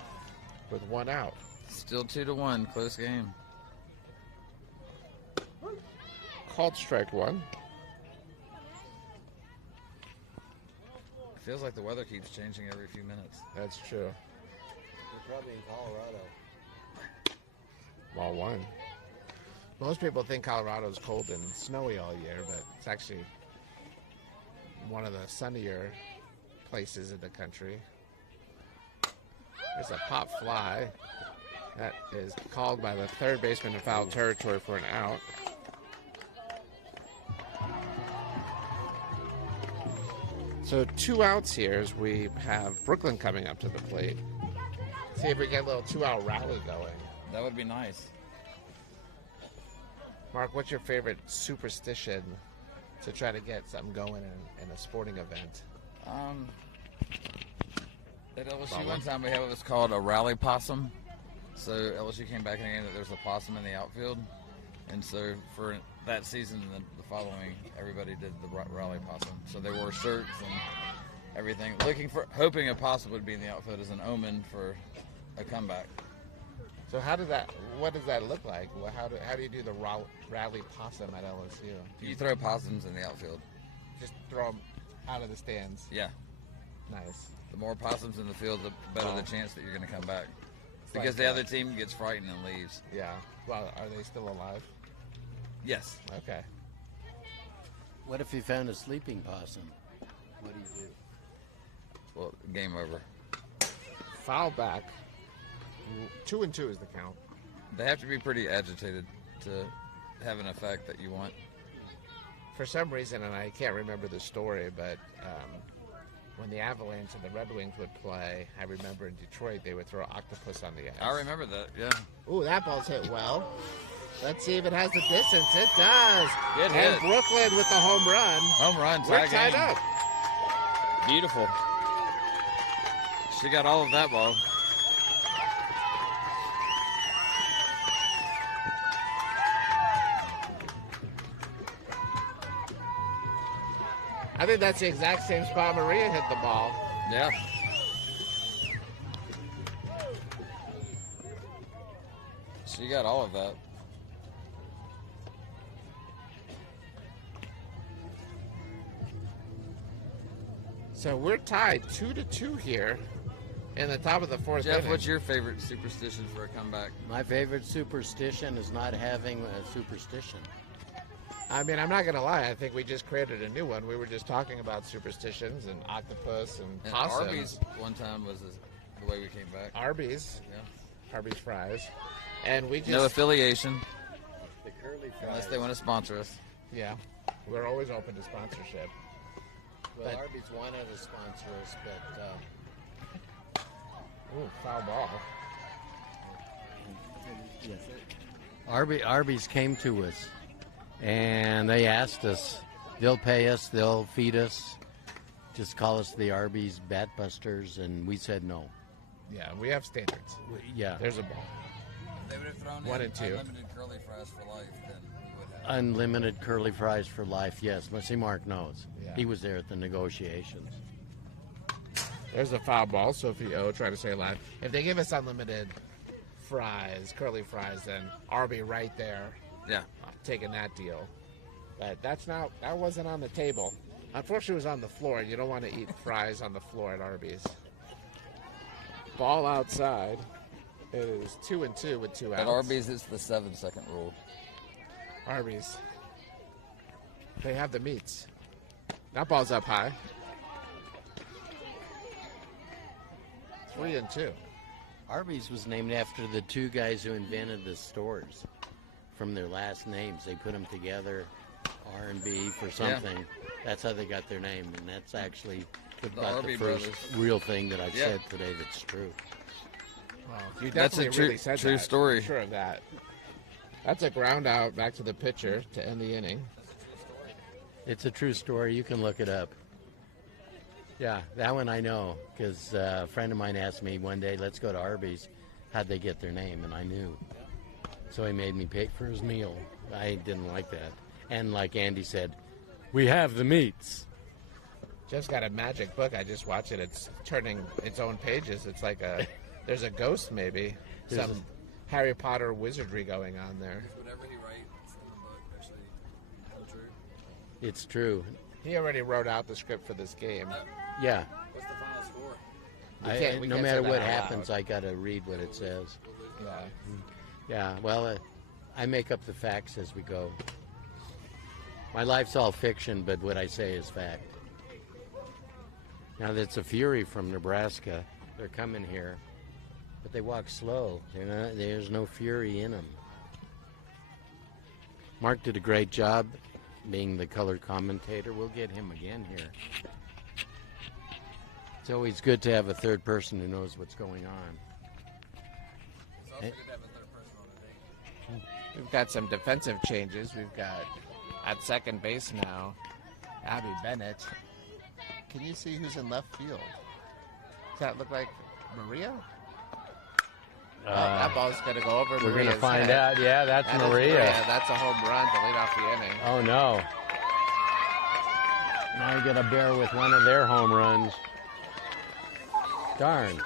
with one out. Still 2-1, close game. Called strike one. Feels like the weather keeps changing every few minutes. That's true. You're probably in Colorado. Ball one. Most people think Colorado's cold and snowy all year, but it's actually one of the sunnier places in the country. There's a pop fly that is called by the third baseman in foul territory for an out. So 2 outs here as we have Brooklyn coming up to the plate. See if we get a little 2-out rally going. That would be nice. Mark, what's your favorite superstition to try to get something going in a sporting event? At LSU one time we had what was called a rally possum. So LSU came back in the game that there was a possum in the outfield. And so for that season and the following, everybody did the rally possum. So they wore shirts and everything, hoping a possum would be in the outfield as an omen for a comeback. So what does that look like? Well, how do you do the rally possum at LSU? You throw possums in the outfield. Just throw them out of the stands. Yeah. Nice. The more possums in the field, the better the chance that you're going to come back. Because like the other team gets frightened and leaves. Yeah. Well, are they still alive? Yes. Okay. What if you found a sleeping possum? What do you do? Well, game over. Foul back. 2-2 is the count. They have to be pretty agitated to have an effect that you want. For some reason, and I can't remember the story, but when the Avalanche and the Red Wings would play, I remember in Detroit they would throw octopus on the ice. I remember that, yeah. Ooh, that ball's hit well. Let's see if it has the distance. It does. Good and hit. Brooklyn with the home run. Home run, We're tie tied game. up. Beautiful. She got all of that ball. I think that's the exact same spot Maria hit the ball. Yeah. She got all of that. So we're tied 2-2 here in the top of the fourth Jeff, inning. what's your favorite superstition for a comeback? My favorite superstition is not having a superstition. I mean, I'm not going to lie. I think we just created a new one. We were just talking about superstitions and octopus and And possums. Arby's one time was the way we came back. Arby's. Yeah. Arby's fries. And we just... No affiliation, The curly fries. unless they want to sponsor us. Yeah. We're always open to sponsorship. Well, but- Arby's wanted to sponsor us, but Ooh, foul ball. yes. Arby's came to us. And they asked us, they'll pay us, they'll feed us, just call us the Arby's Batbusters, and we said no. Yeah, we have standards. Yeah. There's a ball. If they would have thrown 1 in and 2. unlimited curly fries for life, then we would have. Unlimited curly fries for life, yes. But see, Mark knows. Yeah. He was there at the negotiations. There's a foul ball, Sophie O trying to stay alive. If they give us unlimited fries, curly fries, then Arby right there Yeah. taking that deal. But that wasn't on the table. Unfortunately, it was on the floor. You don't want to eat fries on the floor at Arby's. Ball outside. It is 2 and 2 with 2 outs. At Arby's, it's the 7-second rule. Arby's. They have the meats. That ball's up high. 3 and 2. Arby's was named after the two guys who invented the stores. From their last names, they put them together, R&B for something. That's how they got their name, and that's actually about Arby the first brothers. real thing that I've Yeah. said today that's true. Well, you That's a definitely true- really said true that. story. I'm sure of that. That's a ground out back to the pitcher to end the inning. It's a true story. You can look it up. Yeah, that one I know, because a friend of mine asked me one day, let's go to Arby's. How'd they get their name? And I knew. So he made me pay for his meal. I didn't like that. And like Andy said, we have the meats. Jeff's got a magic book. I just watched it. It's turning its own pages. It's like there's a ghost maybe. There's Some Harry Potter wizardry going on there. Whatever he writes in the book actually come true. It's true. He already wrote out the script for this game. Yeah. What's the final score? We No can't matter say that what out happens, loud. I got to read what it says. Yeah. Yeah, well, I make up the facts as we go. My life's all fiction, but what I say is fact. Now, that's a Fury from Nebraska. They're coming here, but they walk slow. There's no fury in them. Mark did a great job being the color commentator. We'll get him again here. It's always good to have a third person who knows what's going on. It's also good to have a third person on the team. We've got some defensive changes. We've got at second base now, Abby Bennett. Can you see who's in left field? Does that look like Maria? That ball's going to go over We're going to Maria's find head. out. Yeah, that's That is Maria. That's a home run to lead off the inning. Oh, no. Now you got to bear with one of their home runs. Darn.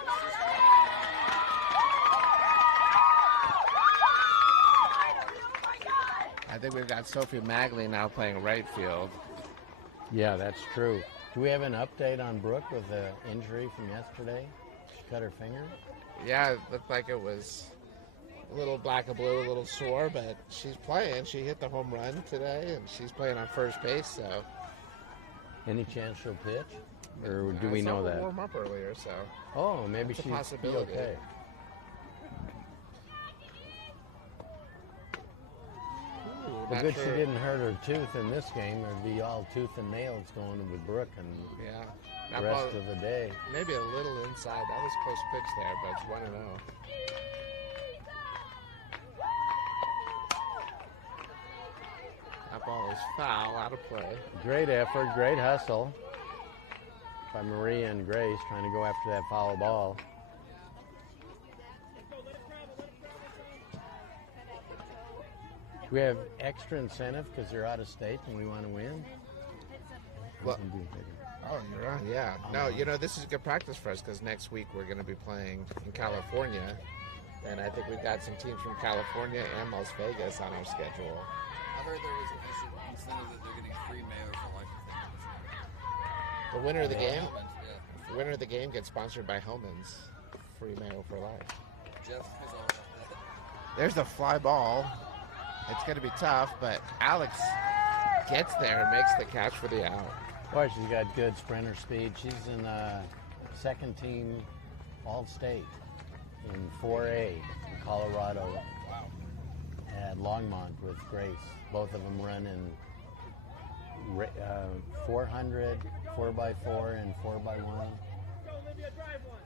I think we've got Sophie Magley now playing right field. Yeah, that's true. Do we have an update on Brooke with the injury from yesterday? She cut her finger? Yeah, it looked like it was a little black and blue, a little sore, but she's playing. She hit the home run today, and she's playing on first base, so. Any chance she'll pitch? Or do I we saw know her that? warm up earlier, so. Oh, maybe That's a she's be possibility. okay. Ooh, Well, not good sure. she didn't hurt her tooth in this game. There'd be all tooth and nails going with Brooke and Yeah. the That rest ball, of the day. maybe a little inside. That was a close pitch there, but it's 1-0. That ball is foul, out of play. Great effort, great hustle by Maria and Grace trying to go after that foul ball. Do we have extra incentive because they're out of state and we want to win? Well, oh, you're right, yeah. No, this is good practice for us because next week we're going to be playing in California. And I think we've got some teams from California and Las Vegas on our schedule. I've heard there was an incentive that they're getting free mayo for life. The winner of the game, Yeah. the winner of the game gets sponsored by Hellman's. Free mayo for life. Jeff is all about that. There's the fly ball. It's going to be tough, but Alex gets there and makes the catch for the out. Boy, she's got good sprinter speed. She's in second team All-State in 4A in Colorado at Longmont with Grace. Both of them run in 400, 4x4, and 4x1.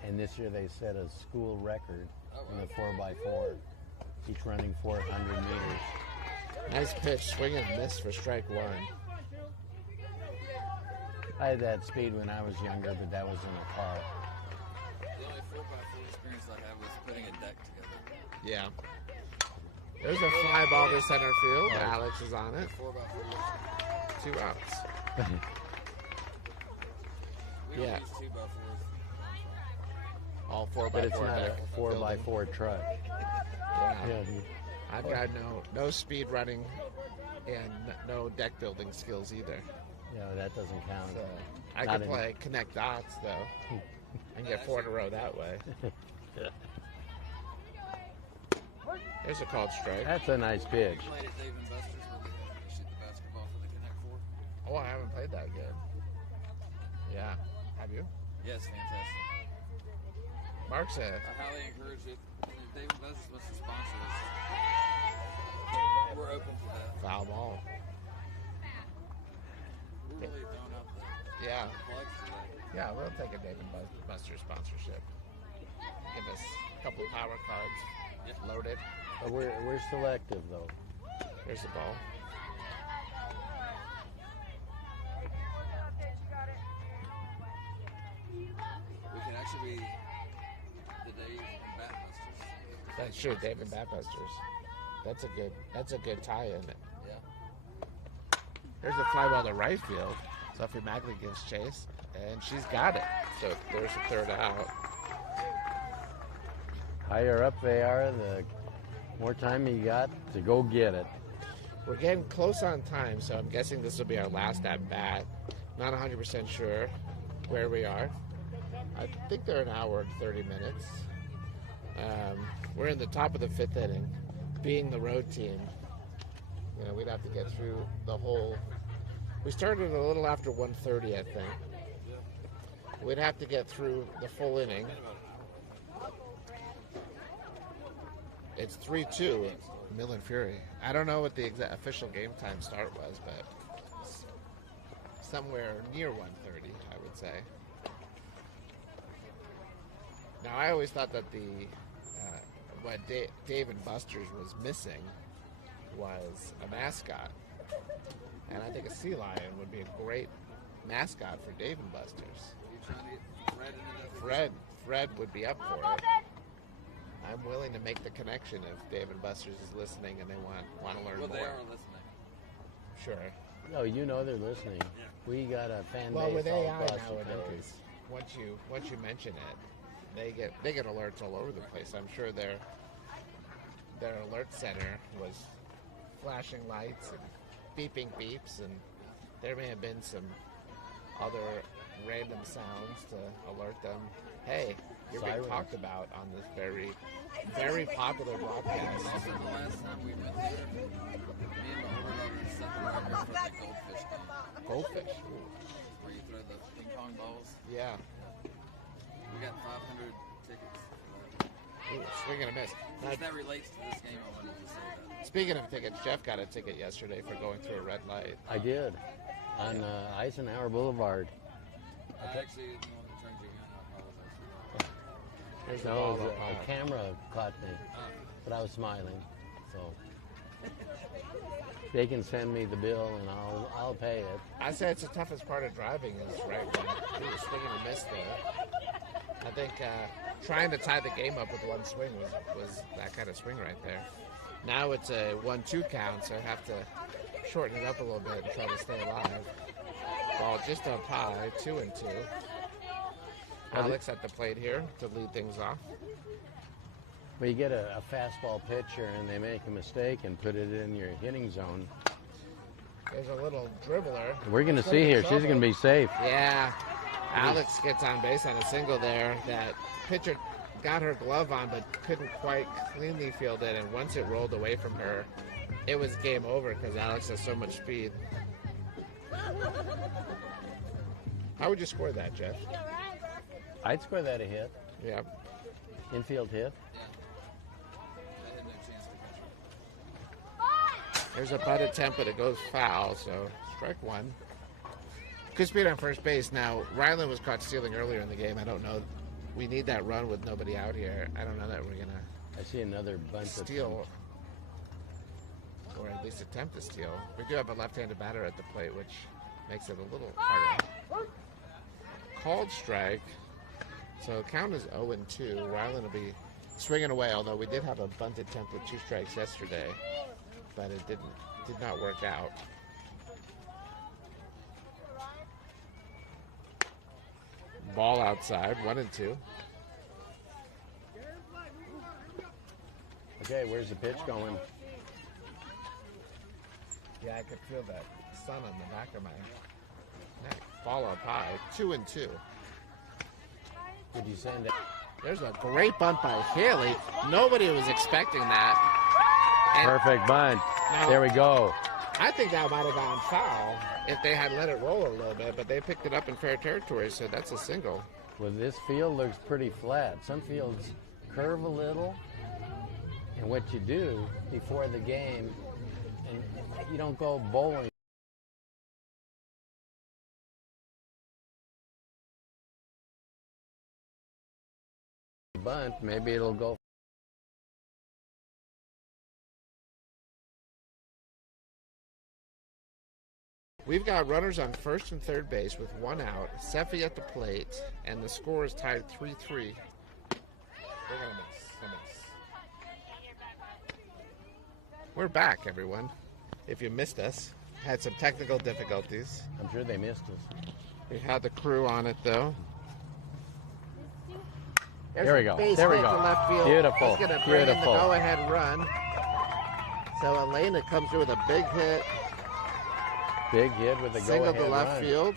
And this year they set a school record in the 4x4, each running 400 meters. Nice pitch, swing and miss for strike one. I had that speed when I was younger, but that was in a car. The only 4x4 experience I have was putting a deck together. Yeah. There's a fly ball to center field. Alex is on it. 4x4. 2 outs. We Yeah. use 2x4s. All 4x4 But it's not a deck 4x4 truck. Yeah. Yeah. I've got no speed running and no deck building skills either. Yeah, that doesn't count. So I Not could in- play connect dots though, and get 4 in a row that way. There's a called strike. That's a nice pitch. We played at Dave & Buster's where they shoot the basketball for the Connect 4. Oh, I haven't played that game. Yeah, have you? Yes, fantastic. Mark said. I highly encourage it. If Dave & Buster's wants to sponsor us, we're open to that. Foul ball. We're really throwing out the Yeah, plugs today. yeah, we'll take a Dave & Buster's sponsorship. Give us a couple of power cards loaded. But we're selective though. Here's the ball. We could actually be the Dave and Batbusters. That's true, Dave and Batbusters. That's a good tie-in. Yeah. There's a fly ball to right field. Sophie Magley gives chase, and she's got it. So there's the third out. Higher up they are, the more time you got to go get it. We're getting close on time, so I'm guessing this will be our last at bat. Not 100% sure where we are. I think they're an hour and 30 minutes. We're in the top of the 5th inning. Being the road team, we'd have to get through the whole. We started a little after 1:30, I think. We'd have to get through the full inning. It's 3-2, Millard Fury. I don't know what the exact official game time start was, but somewhere near 1:30, I would say. Now, I always thought that what Dave and Buster's was missing was a mascot, and I think a sea lion would be a great mascot for Dave and Buster's. You're trying to get Fred into that. Fred would be up for it. I'm willing to make the connection if Dave and Buster's is listening and they want to learn Well, more. they are listening. Sure. No, they're listening. We got a fan Well, base with all AI across the country. nowadays, once you mention it, they get alerts all over the place. I'm sure their alert center was flashing lights and beeping beeps, and there may have been some other random sounds to alert them. Hey, you're being Sirens. talked about on this very, very popular broadcast. Also, the last time we went there, me and the overloader set the record for the goldfish game, Goldfish. Ooh. where you throw the ping pong balls. Yeah. We got 500 tickets for that. Ooh, swing and a miss. Now, Since that relates to this game, I wanted to say that. speaking of tickets, Jeff got a ticket yesterday for going through a red light. I did. On Eisenhower Boulevard. I actually didn't want to turn you in. I apologize. There's the No, ball. a camera caught me, but I was smiling. So they can send me the bill and I'll pay it. I say it's the toughest part of driving is right when he was swinging and miss there. I think trying to tie the game up with one swing was that kind of swing right there. Now it's a 1-2 count, so I have to shorten it up a little bit and try to stay alive. Ball just up high, 2-2. Alex at the plate here to lead things off. Well, you get a fastball pitcher and they make a mistake and put it in your hitting zone. There's a little dribbler. We're going to see here. She's going to be safe. Yeah. Alex gets on base on a single there. That pitcher got her glove on but couldn't quite cleanly field it, and once it rolled away from her, it was game over because Alex has so much speed. How would you score that, Jeff? I'd score that a hit. Yeah. Infield hit. I had no chance to catch it. There's a butt attempt, but it goes foul, so strike one. Good speed on first base. Now, Ryland was caught stealing earlier in the game. I don't know. We need that run with nobody out here. I don't know that we're going to I see another bunch steal. of or at least attempt to steal. We do have a left-handed batter at the plate, which makes it a little harder. Called strike. So count is 0-2. Ryland will be swinging away, although we did have a bunt attempt with 2 strikes yesterday, but it did not work out. Ball outside, 1-2. Okay, where's the pitch going? Yeah, I could feel that sun on the back of my neck. Ball up high, 2-2. Did you send it? There's a great bunt by Haley. Nobody was expecting that. And Perfect bunt. now, There we go. I think that might have gone foul if they had let it roll a little bit, but they picked it up in fair territory, so that's a single. Well, this field looks pretty flat. Some fields curve a little, and what you do before the game, and you don't go bowling. Bunt, maybe it'll go. We've got runners on first and third base with 1 out. Seffi at the plate, and the score is tied 3-3. We're gonna miss. We're back, everyone. If you missed us, had some technical difficulties. I'm sure they missed us. We had the crew on it, though. There we go. Base There we hit go. to left field. Beautiful. He's going to bring in the Beautiful. go-ahead run. So Elena comes through with a big hit. Big hit with the Single go-ahead to left run. field.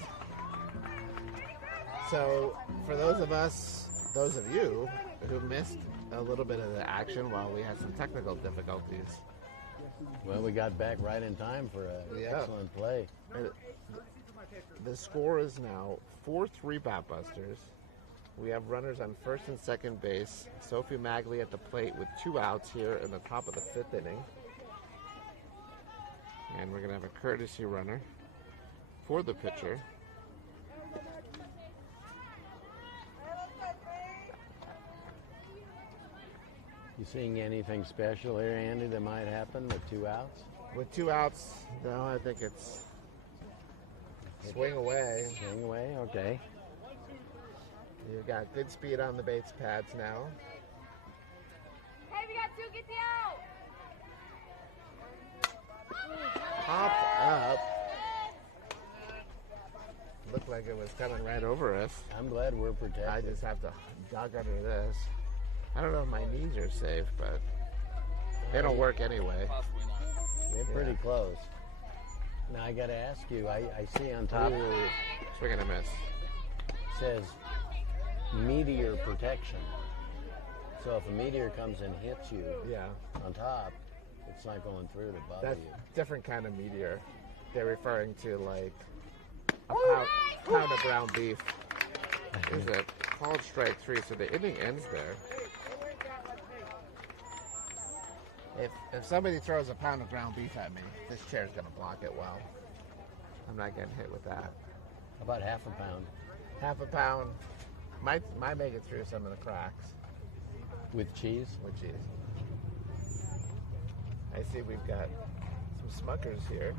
So for those of you who missed a little bit of the action while we had some technical difficulties. Well, we got back right in time for an Yeah. excellent play. The score is now 4-3 Batbusters. We have runners on first and second base. Sophie Magley at the plate with 2 outs here in the top of the 5th inning. And we're going to have a courtesy runner for the pitcher. You seeing anything special here, Andy, that might happen with 2 outs? With 2 outs, no, I think it's swing away. Swing away, okay. You've got good speed on the base pads now. Hey, we got 2, get the out! Popped up. Looked like it was coming right over us. I'm glad we're protected. I just have to duck under this. I don't know if my knees are safe, but they don't work anyway. Possibly not. We're pretty Yeah. close. Now, I got to ask you, I see on top Ooh, swing and a miss. says meteor protection. So if a meteor comes and hits you Yeah, on top, it's not going through to bother that's you. different kind of meteor. They're referring to like a pound of ground beef. There's a called strike 3, so the inning ends there. If somebody throws a pound of ground beef at me, this chair's gonna block it well. I'm not getting hit with that. About half a pound Half a pound might make it through some of the cracks with cheese. with cheese. I see we've got some Smuckers here.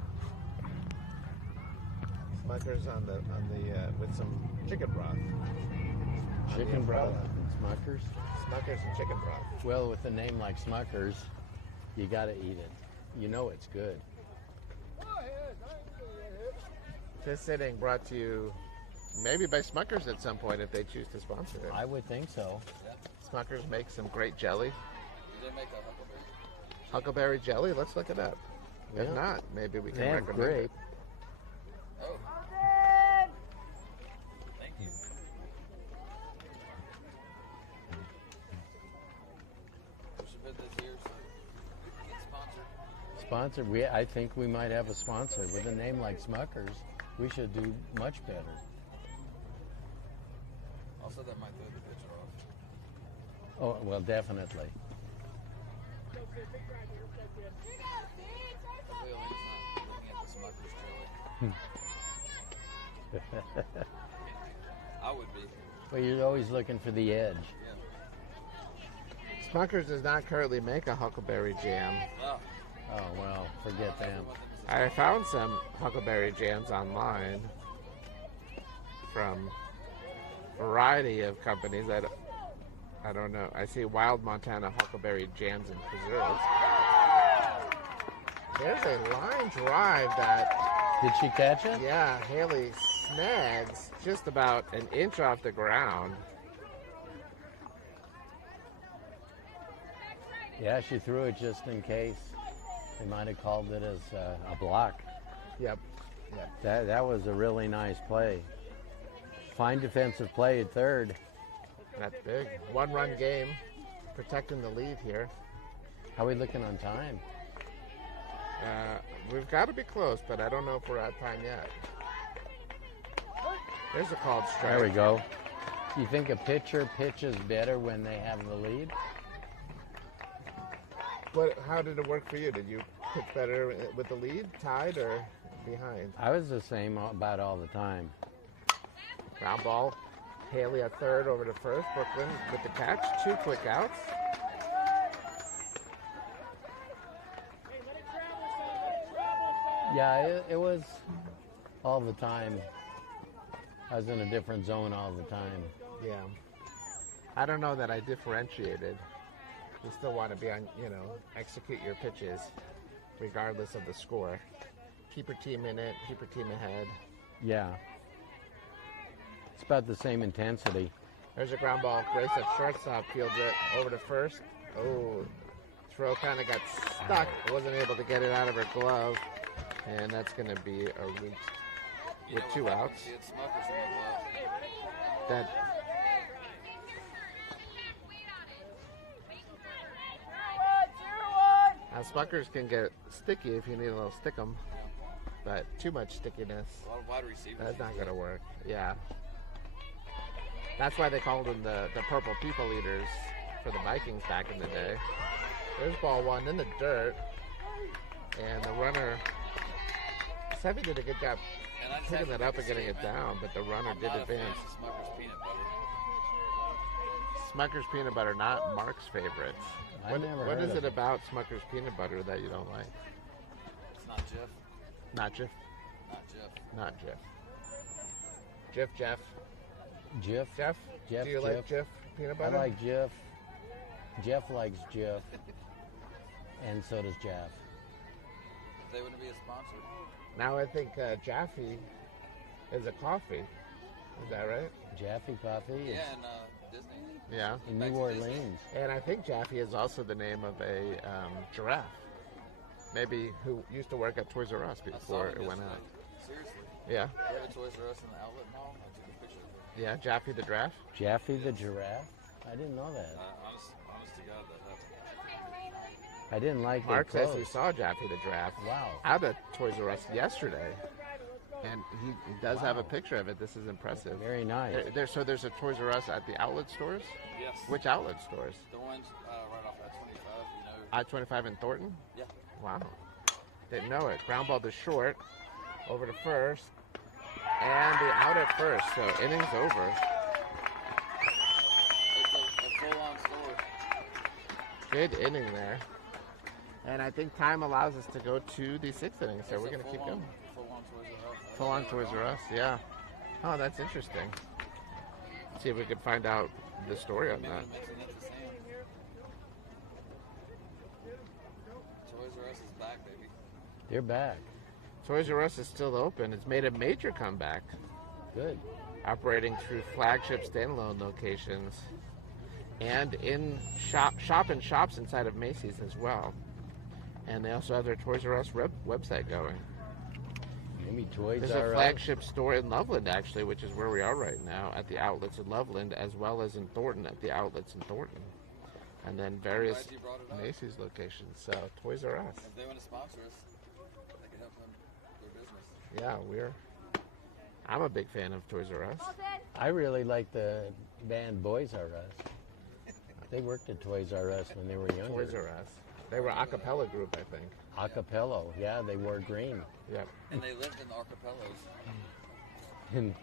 Smuckers on the with some chicken broth. On the Chicken broth umbrella. and Smuckers. Smuckers and chicken broth. Well, with a name like Smuckers, you got to eat it. You know it's good. This inning brought to you maybe by Smuckers at some point if they choose to sponsor it. I would think so. Smuckers makes some great jelly. Did they make a huckleberry? Huckleberry jelly, let's look it up. If Yeah. not, maybe we can They have recommend great. it. Oh. Thank you. We should put this here so we can get sponsored. Sponsor, I think we might have a sponsor. With a name like Smuckers, we should do much better. Also, that might throw the pitcher off. Oh, well, definitely. Hopefully, Elaine's not looking at the Smuckers trailer. I would be. Well, you're always looking for the edge. Yeah. Smuckers does not currently make a huckleberry jam. Oh, Oh, well, forget them. I found some huckleberry jams online from a variety of companies. I don't know. I see Wild Montana huckleberry jams and preserves. There's a line drive that, Did she catch it? yeah, Haley snags just about an inch off the ground. Yeah, she threw it just in case. They might have called it as a block. Yep. That was a really nice play. Fine defensive play at third. That's big. 1-run game, protecting the lead here. How are we looking on time? We've got to be close, but I don't know if we're at time yet. There's a called strike. There we go. Do you think a pitcher pitches better when they have the lead? How did it work for you? Did you pitch better with the lead, tied, or behind? I was the same about all the time. Ground ball. Haley at third, over to first. Brooklyn with the catch. 2 quick outs. Yeah, it was all the time. I was in a different zone all the time. Yeah. I don't know that I differentiated. You still want to be on, execute your pitches regardless of the score. Keep your team in it, keep your team ahead. Yeah. It's about the same intensity. There's a ground ball. Grace at shortstop fields it over to first. Oh, throw kind of got stuck. Wasn't able to get it out of her glove. And that's going to be a reach with 2 outs. That now Smuckers can get sticky if you need a little stickum, but too much stickiness, A lot of wide receivers. that's not going to work. Yeah. That's why they called them the Purple People Eaters for the Vikings back in the day. There's ball 1 in the dirt, and the runner, Sevy did a good job And I just picking have that to up and make a getting it statement. down, but the runner I'm did not a fan advance. of Smucker's peanut butter. Smucker's peanut butter, not Mark's favorites. I never What heard is of it it. about Smucker's peanut butter that you don't like? It's not Jeff. Not Jif. Not Jeff. Not Jif. Jif, Jeff. Jif. Jeff? Jeff, Do you like Jif peanut I butter? like Jif. Jeff likes Jif. And so does Jeff. If they wouldn't be a sponsor. Now I think Jaffe is a coffee. Is that right? Jaffe Coffee is Yeah, and Disney. Yeah. in Back New to Disney. Orleans. And I think Jaffe is also the name of a giraffe. Maybe who used to work at Toys R Us I saw before him it went yesterday. out. Seriously. Yeah. We have a Toys R Us in the outlet mall. I took a picture of it. Yeah, Jaffe the giraffe. Jaffe the giraffe? I didn't know that. Honest to God, that happened. I didn't like their Mark says he clothes. saw Jaffe the giraffe Wow. out at Toys R Us yesterday. And he does have a picture of it. This is impressive. Very nice. So there's a Toys R Us at the outlet stores? Yes. Which outlet stores? The ones right off I-25, I-25 in Thornton? Yeah. Wow. Didn't know it. Ground ball to short. Over to first. And the out at first. So innings over. It's a full-on store. Good inning there. And I think time allows us to go to the 6th inning. So It's we're a going to keep going. Full-on Toys R Us. Full on Toys R Us, yeah. Oh, that's interesting. See if we can find out the story on Maybe that. mention it to Sam. Toys R Us is back, baby. They're back. Toys R Us is still open. It's made a major comeback, Good. operating through flagship standalone locations and in shop-in-shops inside of Macy's as well. And they also have their Toys R Us website going. Maybe Toys There's R a Us. flagship store in Loveland, actually, which is where we are right now, at the outlets in Loveland, as well as in Thornton at the outlets in Thornton. And then various Glad you brought it up. Macy's locations. So Toys R Us. If they want to sponsor us, they can help them their business. Yeah, I'm a big fan of Toys R Us. I really like the band Boys R Us. They worked at Toys R Us when they were younger. Toys R Us. They were a cappella group, I think. Acapello. Yeah, they wore green. Yep. And they lived in the Archipelagos. And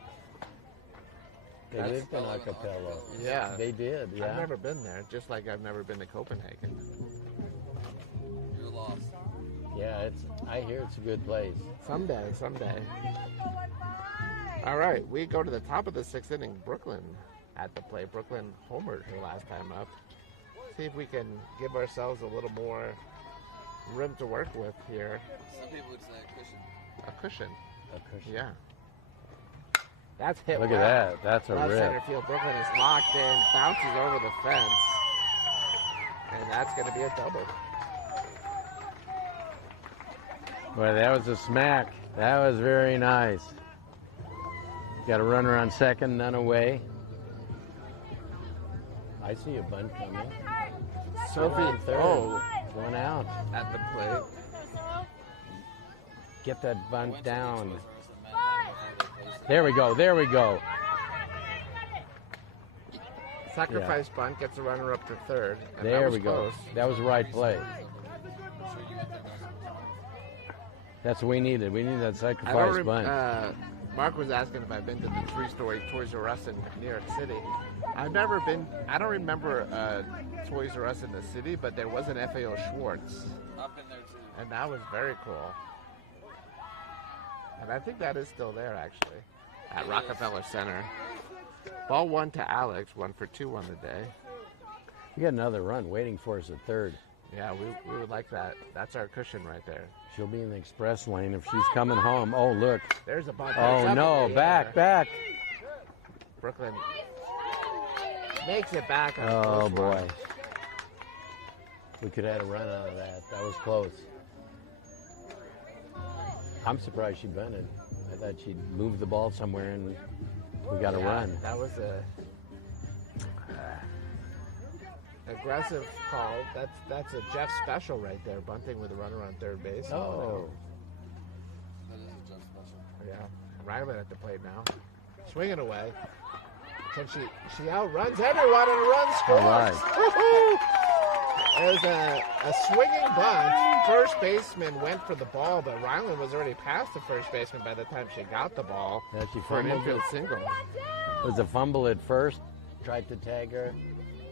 they That's- lived in Acapello and Acapello. Acapello. Yeah. They did, yeah. I've never been there, just like I've never been to Copenhagen. You're lost. Yeah, I hear it's a good place. Someday. All right, we go to the top of the 6th inning. Brooklyn at the plate. Brooklyn homered her last time up. See if we can give ourselves a little more room to work with here. Some people would say a cushion. A cushion. A cushion. Yeah. That's hit. Look well. at that. That's a Left rip. center field. Brooklyn is locked in. Bounces over the fence. And that's going to be a double. Boy, that was a smack. That was very nice. Got a runner on second, none away. I see a bunt coming. Sophie Third. Oh, One out. at the plate. Get that bunt down. There we go. There we go. Sacrifice bunt gets a runner up to third. And that There was we go. close. That was the right play. That's what we needed. We needed that I don't sacrifice bunt. Mark was asking if I've been to the 3-story Toys R Us in New York City. I've never been. I don't remember Toys R Us in the city, but there was an FAO Schwartz, I've been there too. and that was very cool. And I think that is still there actually, at Rockefeller Center. Ball 1 to Alex, 1 for 2 on the day. You got another run waiting for us at third. Yeah, we would like that. That's our cushion right there. She'll be in the express lane if she's coming home. Oh, look. There's a bunt. Oh, It's up no. in the Back, air. back. Brooklyn makes it back. On the Oh, close boy. one. We could have had a run out of that. That was close. I'm surprised she bunted. I thought she'd move the ball somewhere and we got a run. That was a aggressive call. That's a Jeff special right there, bunting with a runner on third base. Oh. That is a just special. Yeah. Ryland at the plate now. Swinging away. Can she outruns everyone and a run scores. All right. Woo-hoo! There's a swinging bunt. First baseman went for the ball, but Ryland was already past the first baseman by the time she got the ball Yeah, she for an fumbled infield it. single. It was a fumble at first. Tried to tag her.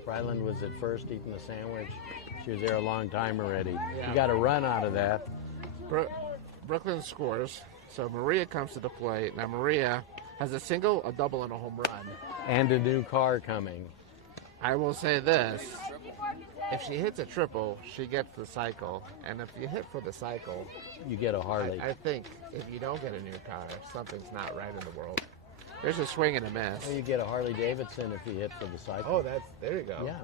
Ryland was at first eating the sandwich. She was there a long time already. Yeah. You got a run out of that. Brooklyn scores. So Maria comes to the plate. Now Maria has a single, a double, and a home run. And a new car coming. I will say this. If she hits a triple, she gets the cycle. And if you hit for the cycle, You get a Harley. I think if you don't get a new car, something's not right in the world. There's a swing and a miss. Well, you get a Harley Davidson if you hit for the cycle. Oh, there you go. Yeah.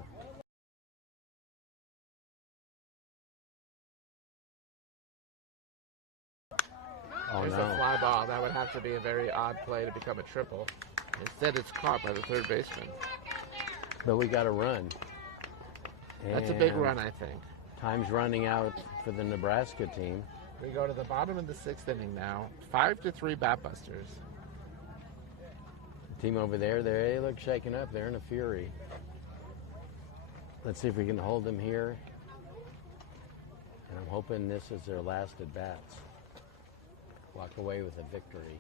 Oh, There's a no. fly ball. That would have to be a very odd play to become a triple. Instead, it's caught by the third baseman. But we got a run. That's a big And run, I think. Time's running out for the Nebraska team. We go to the bottom of the 6th inning now. 5-3 Batbusters. The team over there, they look shaken up. They're in a fury. Let's see if we can hold them here. And I'm hoping this is their last at bats. Walk away with a victory.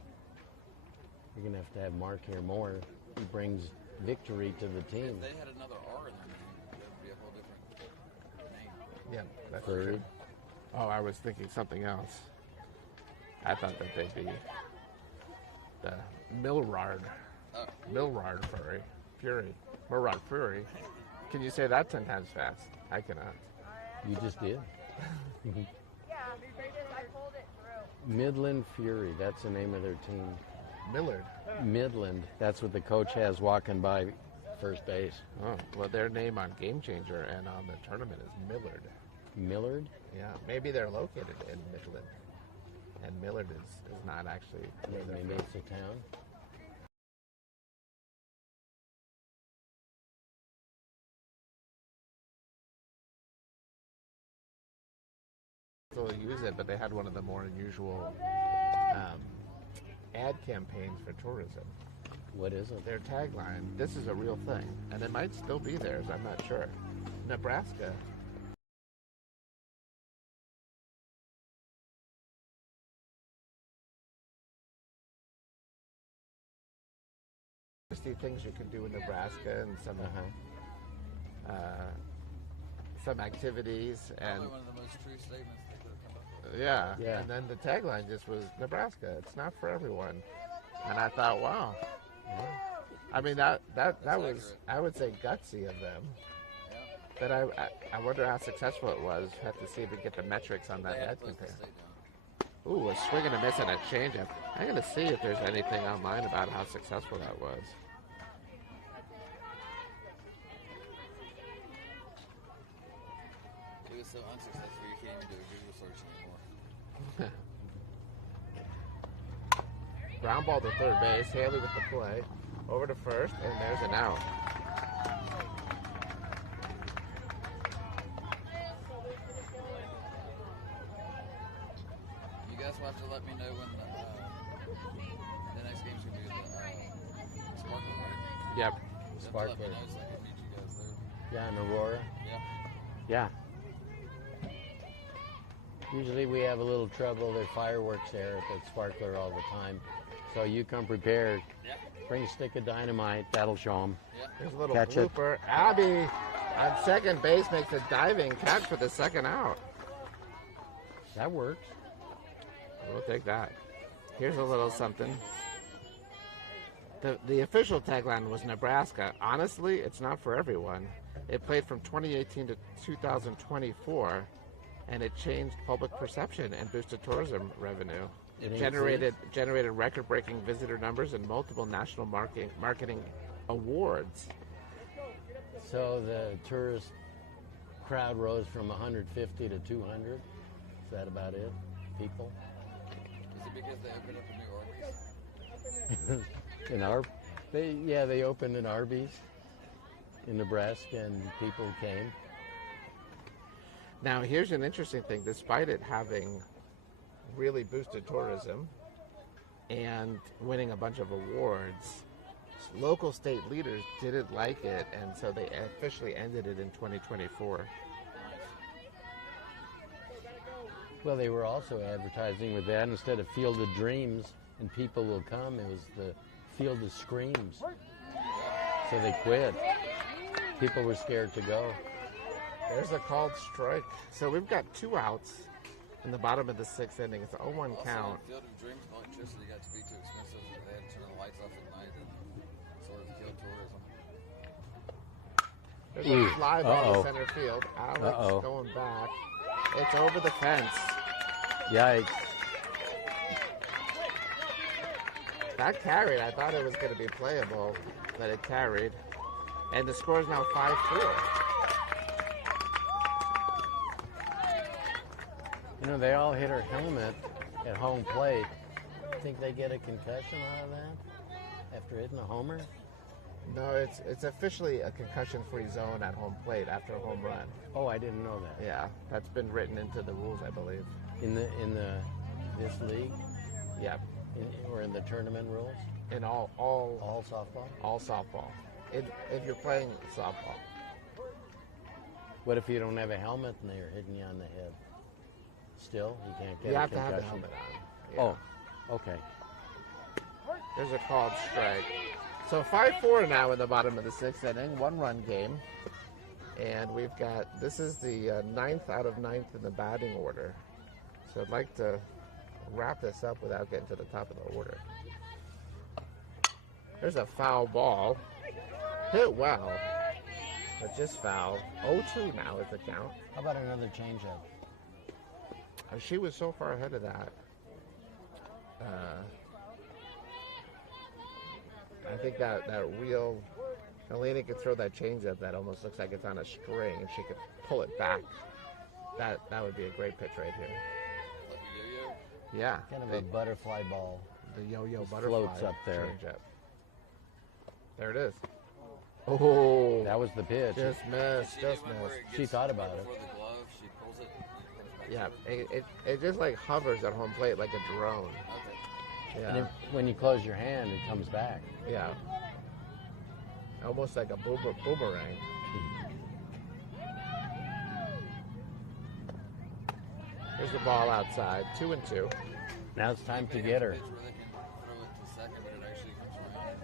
We're going to have Mark here more. He brings victory to the team. If they had another R in their name, that would be a whole different name. Yeah, that's Third. true. Oh, I was thinking something else. I thought that they'd be the Millard. Millard Fury. Millard Fury. Can you say that 10 times fast? I cannot. You just did. Yeah, I pulled it through. Midland Fury, that's the name of their team. Millard. Midland, that's what the coach has walking by first base. Oh, well, their name on Game Changer and on the tournament is Millard. Millard? Yeah, maybe they're located in Midland. And Millard is not actually where they're Maybe from. it's a town. They'll use it, but they had one of the more unusual ad campaigns for tourism. What is it? Their tagline, "This is a real thing," and it might still be theirs, I'm not sure. Nebraska. See things you can do in Nebraska and some activities and Probably one of the most true statements they could have come up with. Yeah. Yeah. And then the tagline just was Nebraska. It's not for everyone. And I thought, wow. Yeah. I mean, that was, accurate. I would say, gutsy of them. Yeah. But I wonder how successful it was. Have to see if we get the metrics on that They had net to close the compare. state down. Ooh, a swing and a miss and a changeup. I'm going to see if there's anything online about how successful that was. It was so unsuccessful you can't even do a Google search anymore. Ground ball to third base. Haley with the play. Over to first, and there's an out. You guys will have to let me know when the next game's gonna be the Sparkle, right? Yep. You have to let me Sparkler. know so I can meet you guys there. Yeah, in Aurora. Yeah. Yeah. Usually we have a little trouble. There's fireworks there at Sparkler all the time. So you come prepared. Yeah. Bring a stick of dynamite. That'll show them. Yeah. There's a little Catch it. blooper. Abby on second base makes a diving catch for the second out. That works. We'll take that. Here's a little something. The official tagline was Nebraska. Honestly, it's not for everyone. It played from 2018 to 2024, and it changed public perception and boosted tourism revenue. It generated record-breaking visitor numbers and multiple national marketing awards. So the tourist crowd rose from 150 to 200. Is that about it? People? Is it because they opened up a new Arby's? They opened in Arby's in Nebraska, and people came. Now, here's an interesting thing. Despite it having really boosted tourism and winning a bunch of awards, local state leaders didn't like it, and so they officially ended it in 2024. Well, they were also advertising with that. Instead of Field of Dreams and people will come, it was the Field of Screams. So they quit. People were scared to go. There's a called strike. So we've got 2 outs in the bottom of the 6th inning. It's an 0-1 Also, count. Field of Dreams and electricity got to be too expensive. They had to turn the lights off at night and sort of kill tourism. There's Ooh. a fly ball Uh-oh. to center field. Alex Uh-oh. going back. It's over the fence. Yikes. That carried. I thought it was going to be playable, but it carried. And the score is now 5-4. You know, they all hit her helmet at home plate. Think they get a concussion out of that after hitting a homer? No, it's officially a concussion-free zone at home plate after a home run. Oh, I didn't know that. Yeah, that's been written into the rules, I believe. In this league, Yep. or in the tournament rules, In all all softball. softball. If you're playing softball. What if you don't have a helmet and they're hitting you on the head? Still, you can't get You a have to concussion. have the helmet on. Oh, okay. There's a called strike. So 5-4 now in the bottom of the 6th inning, 1-run game. And we've got, this is the 9th out of 9th in the batting order. So I'd like to wrap this up without getting to the top of the order. There's a foul ball. Hit well, but just foul. 0-2 now is the count. How about another changeup? She was so far ahead of that. I think that real Elena could throw that changeup that almost looks like it's on a string, and she could pull it back. That would be a great pitch right here. Like a yo-yo. Yeah, Kind of a butterfly ball. the yo-yo Just butterfly floats up there. changeup. There it is. Oh, That was the pitch. just missed, She did just one where missed. it She gets thought about it. before the glove, she pulls it, and it comes back. Yeah, it just like hovers at home plate like a drone. Okay. And Yeah, when you close your hand, it comes back. yeah. Almost like a boomerang. Here's the ball outside, 2-2. Now it's time to get her. Pitch where they can throw it to second, but it actually comes around.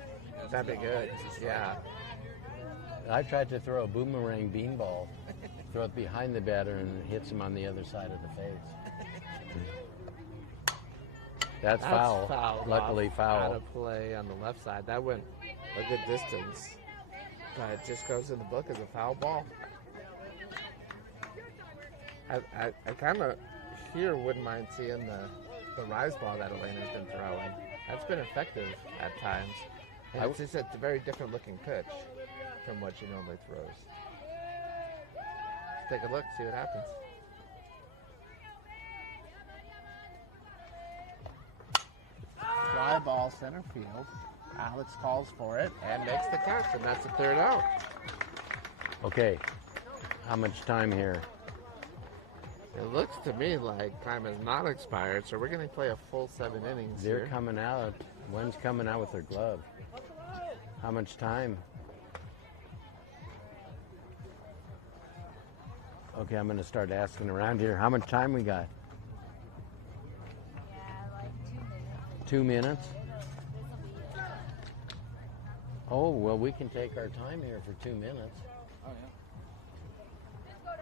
Goes That'd be to the good. it's a strike. Yeah. I tried to throw a boomerang beanball, throw it behind the batter, and it hits him on the other side of the face. That's foul. Fouled Luckily off. foul. Out of play on the left side. That went a good distance. But it just goes in the book as a foul ball. I kind of here wouldn't mind seeing the rise ball that Elena's been throwing. That's been effective at times. And it's just a very different looking pitch from what she normally throws. Let's take a look, see what happens. Fly ball center field. Alex calls for it and makes the catch, and that's the third out. Okay. How much time here? It looks to me like time has not expired, so we're going to play a full 7 innings They're here. coming out. One's coming out with their glove. How much time? Okay, I'm going to start asking around here. How much time we got? Yeah, like 2 2 minutes. minutes? Oh, well, we can take our time here for 2 minutes. Oh yeah.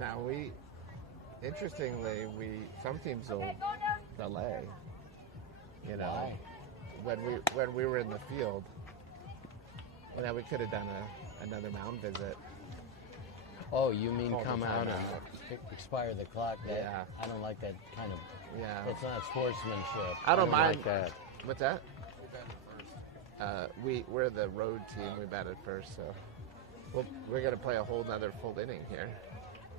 Now interestingly, some teams will delay. You know, Why? when we were in the field, we could have done another mound visit. Oh, you mean Call the come out timeout. and expire the clock? Yeah. I don't like that kind of. Yeah. It's not sportsmanship. I don't mind like that. What's that? Who batted first? We're the road team. We batted first, so we're gonna play a whole nother full inning here.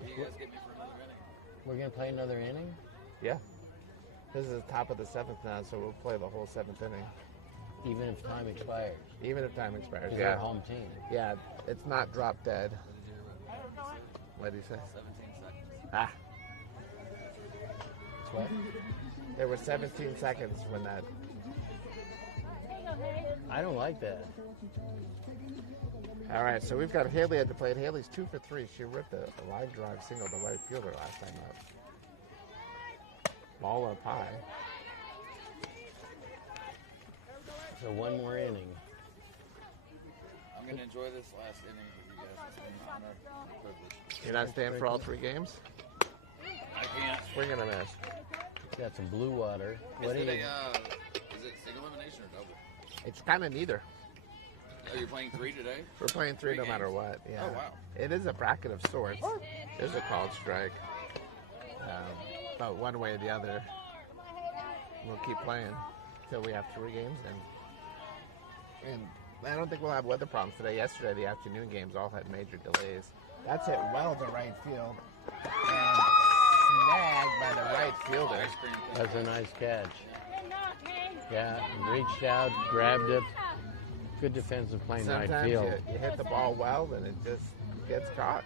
Will you guys get me for another inning? We're going to play another inning? Yeah. This is the top of the 7th now, so we'll play the whole 7th inning, Even if time expires? even if time expires. Because Yeah. they're home team. Yeah. It's not drop dead. What did he say? 17 seconds. Ah. It's what? There were 17 seconds when that. I don't like that. All right, so we've got Haley at the plate. Haley's 2 for 3. She ripped a line drive single to right fielder last time up. Ball up high. So one more inning. I'm gonna enjoy this last inning with you guys. It's been an honor and privilege. You're not staying for all 3 games? I can't. Swing and a miss. Got some blue water. What do Is you? it single elimination or double? It's kind of neither. Oh, you're playing 3 today? We're playing 3 no Three matter games? what. Yeah. Oh, wow. It is a bracket of sorts. There's a called strike. But one way or the other, we'll keep playing until we have 3 games. And I don't think we'll have weather problems today. Yesterday, the afternoon games all had major delays. That's it well to right field. And snagged by the right fielder. Ice cream thing. That's a nice catch. Yeah, reached out, grabbed it. Good defensive play in right Sometimes field. you hit the ball well and it just gets caught.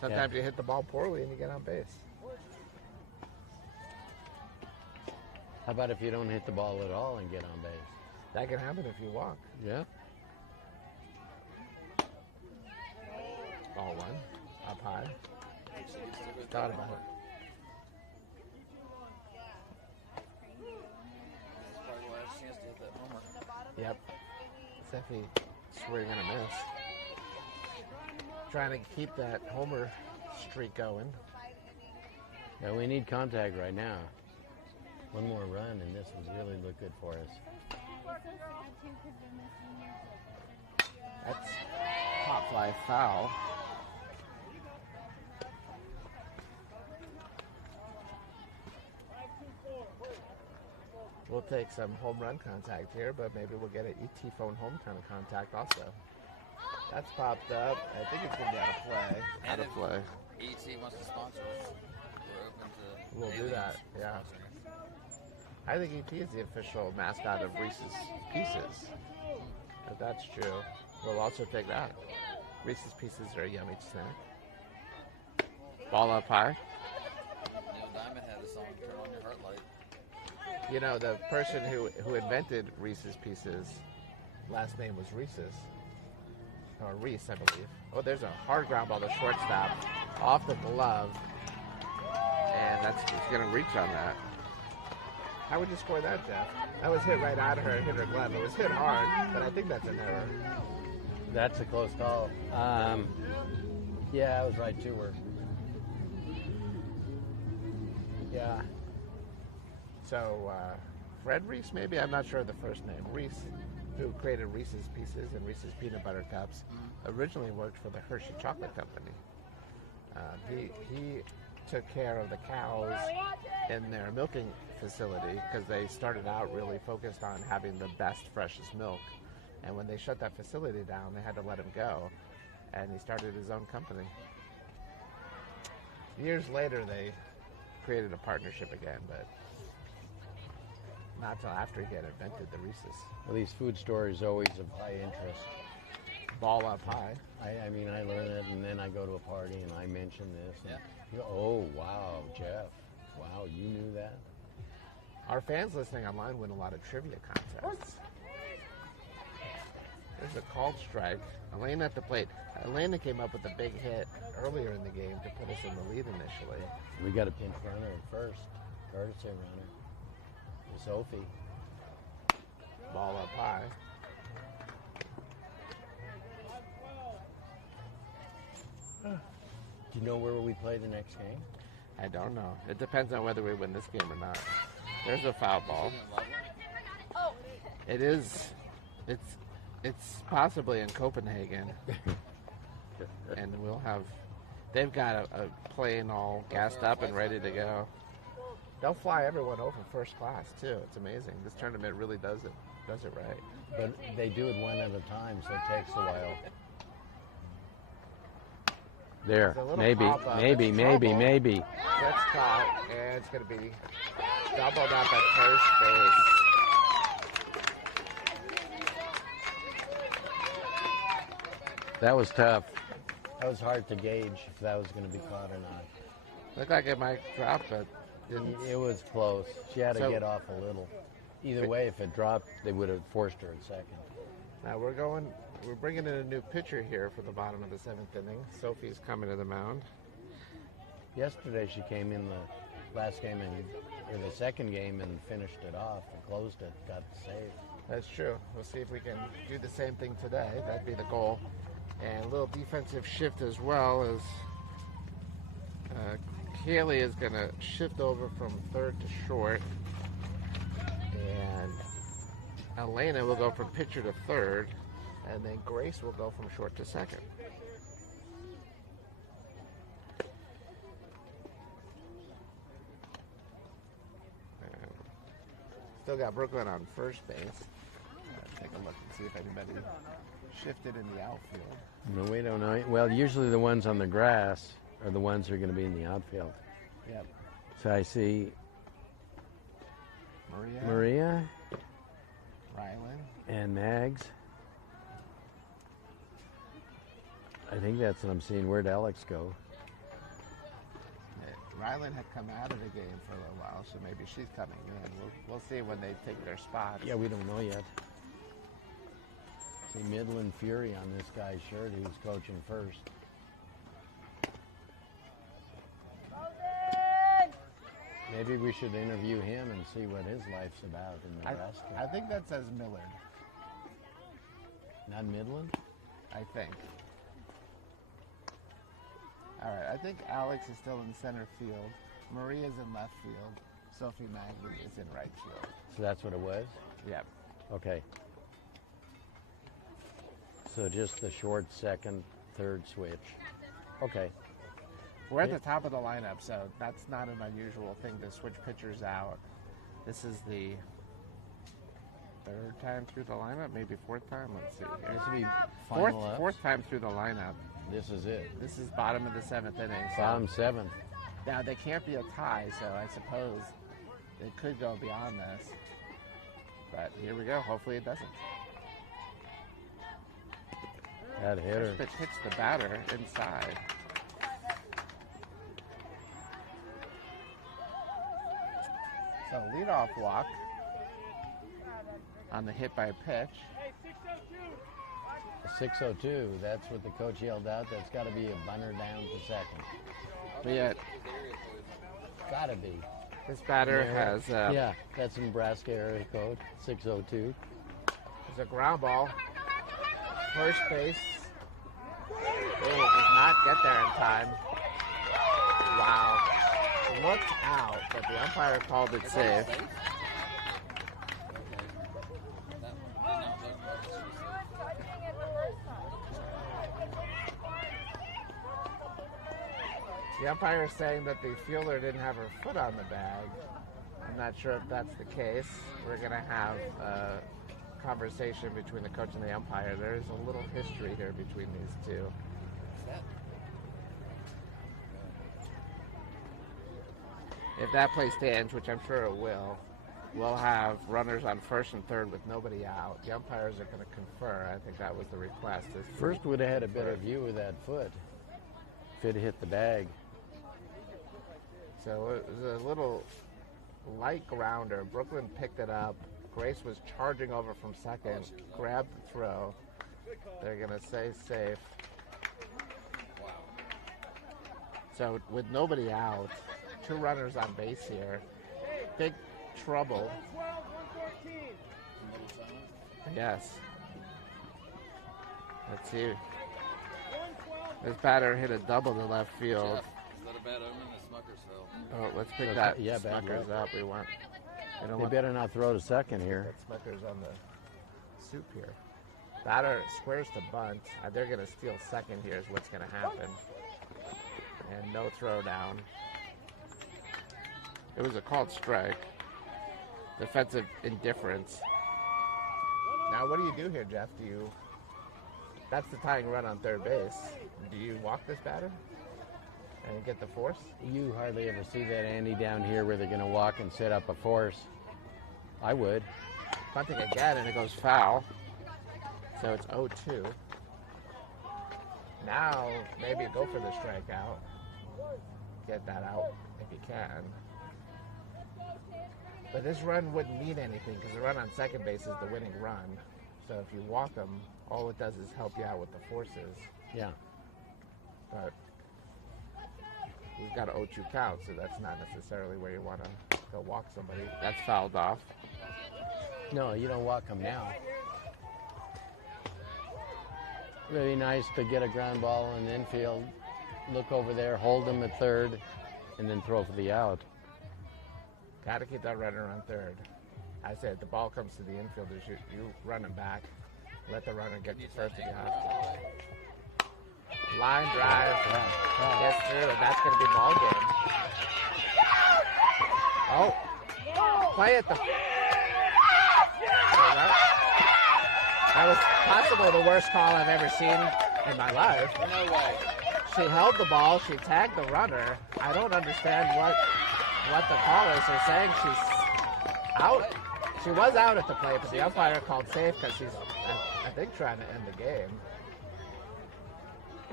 Sometimes you hit the ball poorly and you get on base. How about if you don't hit the ball at all and get on base? That can happen if you walk. Yeah. Ball 1, up high. Thought about it. This is probably the last chance to hit that homer. Yep. Steffi swing and a miss. Trying to keep that homer streak going. Yeah, we need contact right now. One more run and this would really look good for us. That's top fly foul. We'll take some home run contact here, but maybe we'll get an ET phone home kind of contact also. That's popped up. I think it's going to be out of play. Out And of if play. ET wants to sponsor us, we're open to. We'll do aliens that, yeah. sponsoring us. I think ET is the official mascot of Reese's Pieces. If that's true, we'll also take that. Reese's Pieces are a yummy snack. Ball up high. Neil Diamond had a song, Turn On Your Heart Light. You know, the person who invented Reese's Pieces, last name was Reese's. Or Reese, I believe. Oh, there's a hard ground ball to shortstop. Off the glove. And he's going to reach on that. How would you score that, Jeff? That was hit right out of her and hit her glove. It was hit hard, but I think that's an error. That's a close call. Yeah, I was right to her. Yeah, So Fred Reese, maybe, I'm not sure of the first name. Reese, who created Reese's Pieces and Reese's Peanut Butter Cups, originally worked for the Hershey Chocolate Company. He took care of the cows in their milking facility because they started out really focused on having the best, freshest milk. And when they shut that facility down, they had to let him go. And he started his own company. Years later, they created a partnership again, but not till after he had invented the Reese's. Well, these food stories always of high interest. Ball up high. I mean, I learn it, and then I go to a party, and I mention this. And you go, oh, wow, Jeff. Wow, you knew that? Our fans listening online win a lot of trivia contests. There's a called strike. Elena at the plate. Elena came up with a big hit earlier in the game to put us in the lead initially. We got a pinch runner at first. Courtesy runner. Sophie. Ball up high. Do you know where we play the next game? I don't know. It depends on whether we win this game or not. There's a foul ball. It is. It's possibly in Copenhagen. And we'll have. They've got a plane all gassed up and ready to go. They'll fly everyone over first class too. It's amazing. This tournament really does it right. But they do it one at a time, so it takes a while. There, maybe. Gets caught, and it's going to be doubled up at first base. That was tough. That was hard to gauge if that was going to be caught or not. Looked like it might drop, but didn't. It was close. She had to So- get off a little. Either way, if it dropped, they would have forced her at second. Now we're bringing in a new pitcher here for the bottom of the seventh inning. Sophie's coming to the mound. Yesterday, she came in the last game or the second game and finished it off and closed it, got the save. That's true. We'll see if we can do the same thing today. That'd be the goal. And a little defensive shift as well as Kaylee is going to shift over from third to short. And Elena will go from pitcher to third. And then Grace will go from short to second. And still got Brooklyn on first base. Take a look and see if anybody shifted in the outfield. No, we don't know. Well, usually the ones on the grass are the ones who are going to be in the outfield. Yep. So I see Maria. Rylan. and Mags. I think that's what I'm seeing. Where'd Alex go? Rylan had come out of the game for a little while, so maybe she's coming in. We'll see when they take their spots. Yeah, we don't know yet. See Midland Fury on this guy's shirt. He was coaching first. Maybe we should interview him and see what his life's about in Nebraska. I think that says Millard. Not Midland? I think. All right, I think Alex is still in center field. Maria's in left field. Sophie Magley is in right field. So that's what it was? Yep. Okay. So just the short second, third switch. Okay. We're at the top of the lineup, so that's not an unusual thing to switch pitchers out. This is the third time through the lineup, maybe fourth time. Let's see here. This would be final ups. Fourth time through the lineup. This is it. This is bottom of the seventh inning. So Bottom seventh. now they can't be a tie, so I suppose it could go beyond this. But here we go. Hopefully it doesn't. That hitter. First pitch hits the batter inside. So leadoff walk on the hit by pitch. 6:02. That's what the coach yelled out. That's got to be a bunter down to second. But yet Got to be. this batter has Yeah, that's Nebraska area code. 6:02. there's a ground ball. First base. Oh, does not get there in time. Wow. looked out, but the umpire called it safe. The umpire is saying that the fielder didn't have her foot on the bag. I'm not sure if that's the case. We're going to have a conversation between the coach and the umpire. There is a little history here between these two. If that play stands, which I'm sure it will, we'll have runners on first and third with nobody out. The umpires are going to confer. I think that was the request. First would have had a better view of that foot if it hit the bag. So it was a little light grounder. Brooklyn picked it up. Grace was charging over from second, grabbed the throw. They're going to say safe. So with nobody out, 2 runners on base here. Big trouble. Yes. Let's see. This batter hit a double to left field. Jeff, is that a bad omen that Smuckers fell? Oh, let's pick that bad Smuckers luck. up. We want. They better not throw to second here. That Smuckers on the soup here. Batter squares to bunt. They're going to steal second here is what's going to happen. And no throw down. It was a called strike. Defensive indifference. Now what do you do here, Jeff? That's the tying run on third base. Do you walk this batter and get the force? You hardly ever see that, Andy, down here where they're going to walk and set up a force. I would. Bunting again, and it goes foul. So it's 0-2. Now, maybe go for the strikeout. Get that out if you can. But this run wouldn't mean anything because the run on second base is the winning run. So if you walk them, all it does is help you out with the forces. Yeah. But we've got an 0-2 count, so that's not necessarily where you want to go walk somebody. That's fouled off. No, you don't walk them now. Really nice to get a ground ball in the infield, look over there, hold them at third, and then throw for the out. Got to keep that runner on third. I said the ball comes to the infielders, you run them back. Let the runner get to first if you have to. Line drive, gets through, and that's going to be ball game. Oh, play at the... That was possibly the worst call I've ever seen in my life. No way. She held the ball, she tagged the runner. I don't understand what the callers are saying. She's out. She was out at the plate, but the umpire called safe because she's, I think, trying to end the game.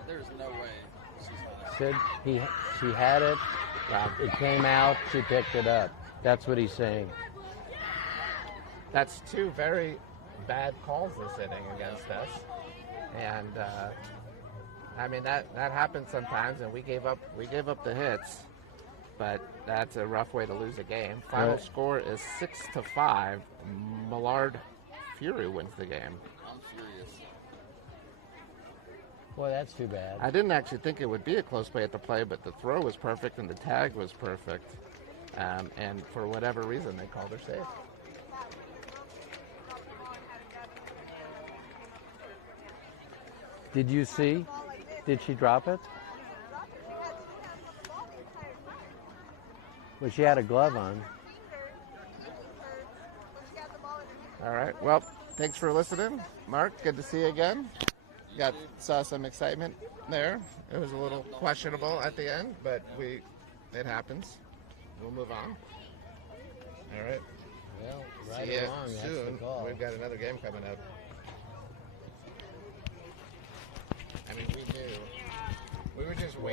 There's no way she's not. Said she had it, it came out, she picked it up. That's what he's saying. That's 2 very bad calls this inning against us. And I mean that happens sometimes, and we gave up the hits, but that's a rough way to lose a game. Final score is 6-5. Millard Fury wins the game. I'm furious. Boy, that's too bad. I didn't actually think it would be a close play at the play, but the throw was perfect and the tag was perfect. And for whatever reason, they called her safe. Did you see? Did she drop it? Well, she had a glove on. All right. Well, thanks for listening. Mark, good to see you again. Saw some excitement there. It was a little questionable at the end, but it happens. We'll move on. All right. Well, See you along. That's the soon. call. We've got another game coming up. I mean, we were just waiting.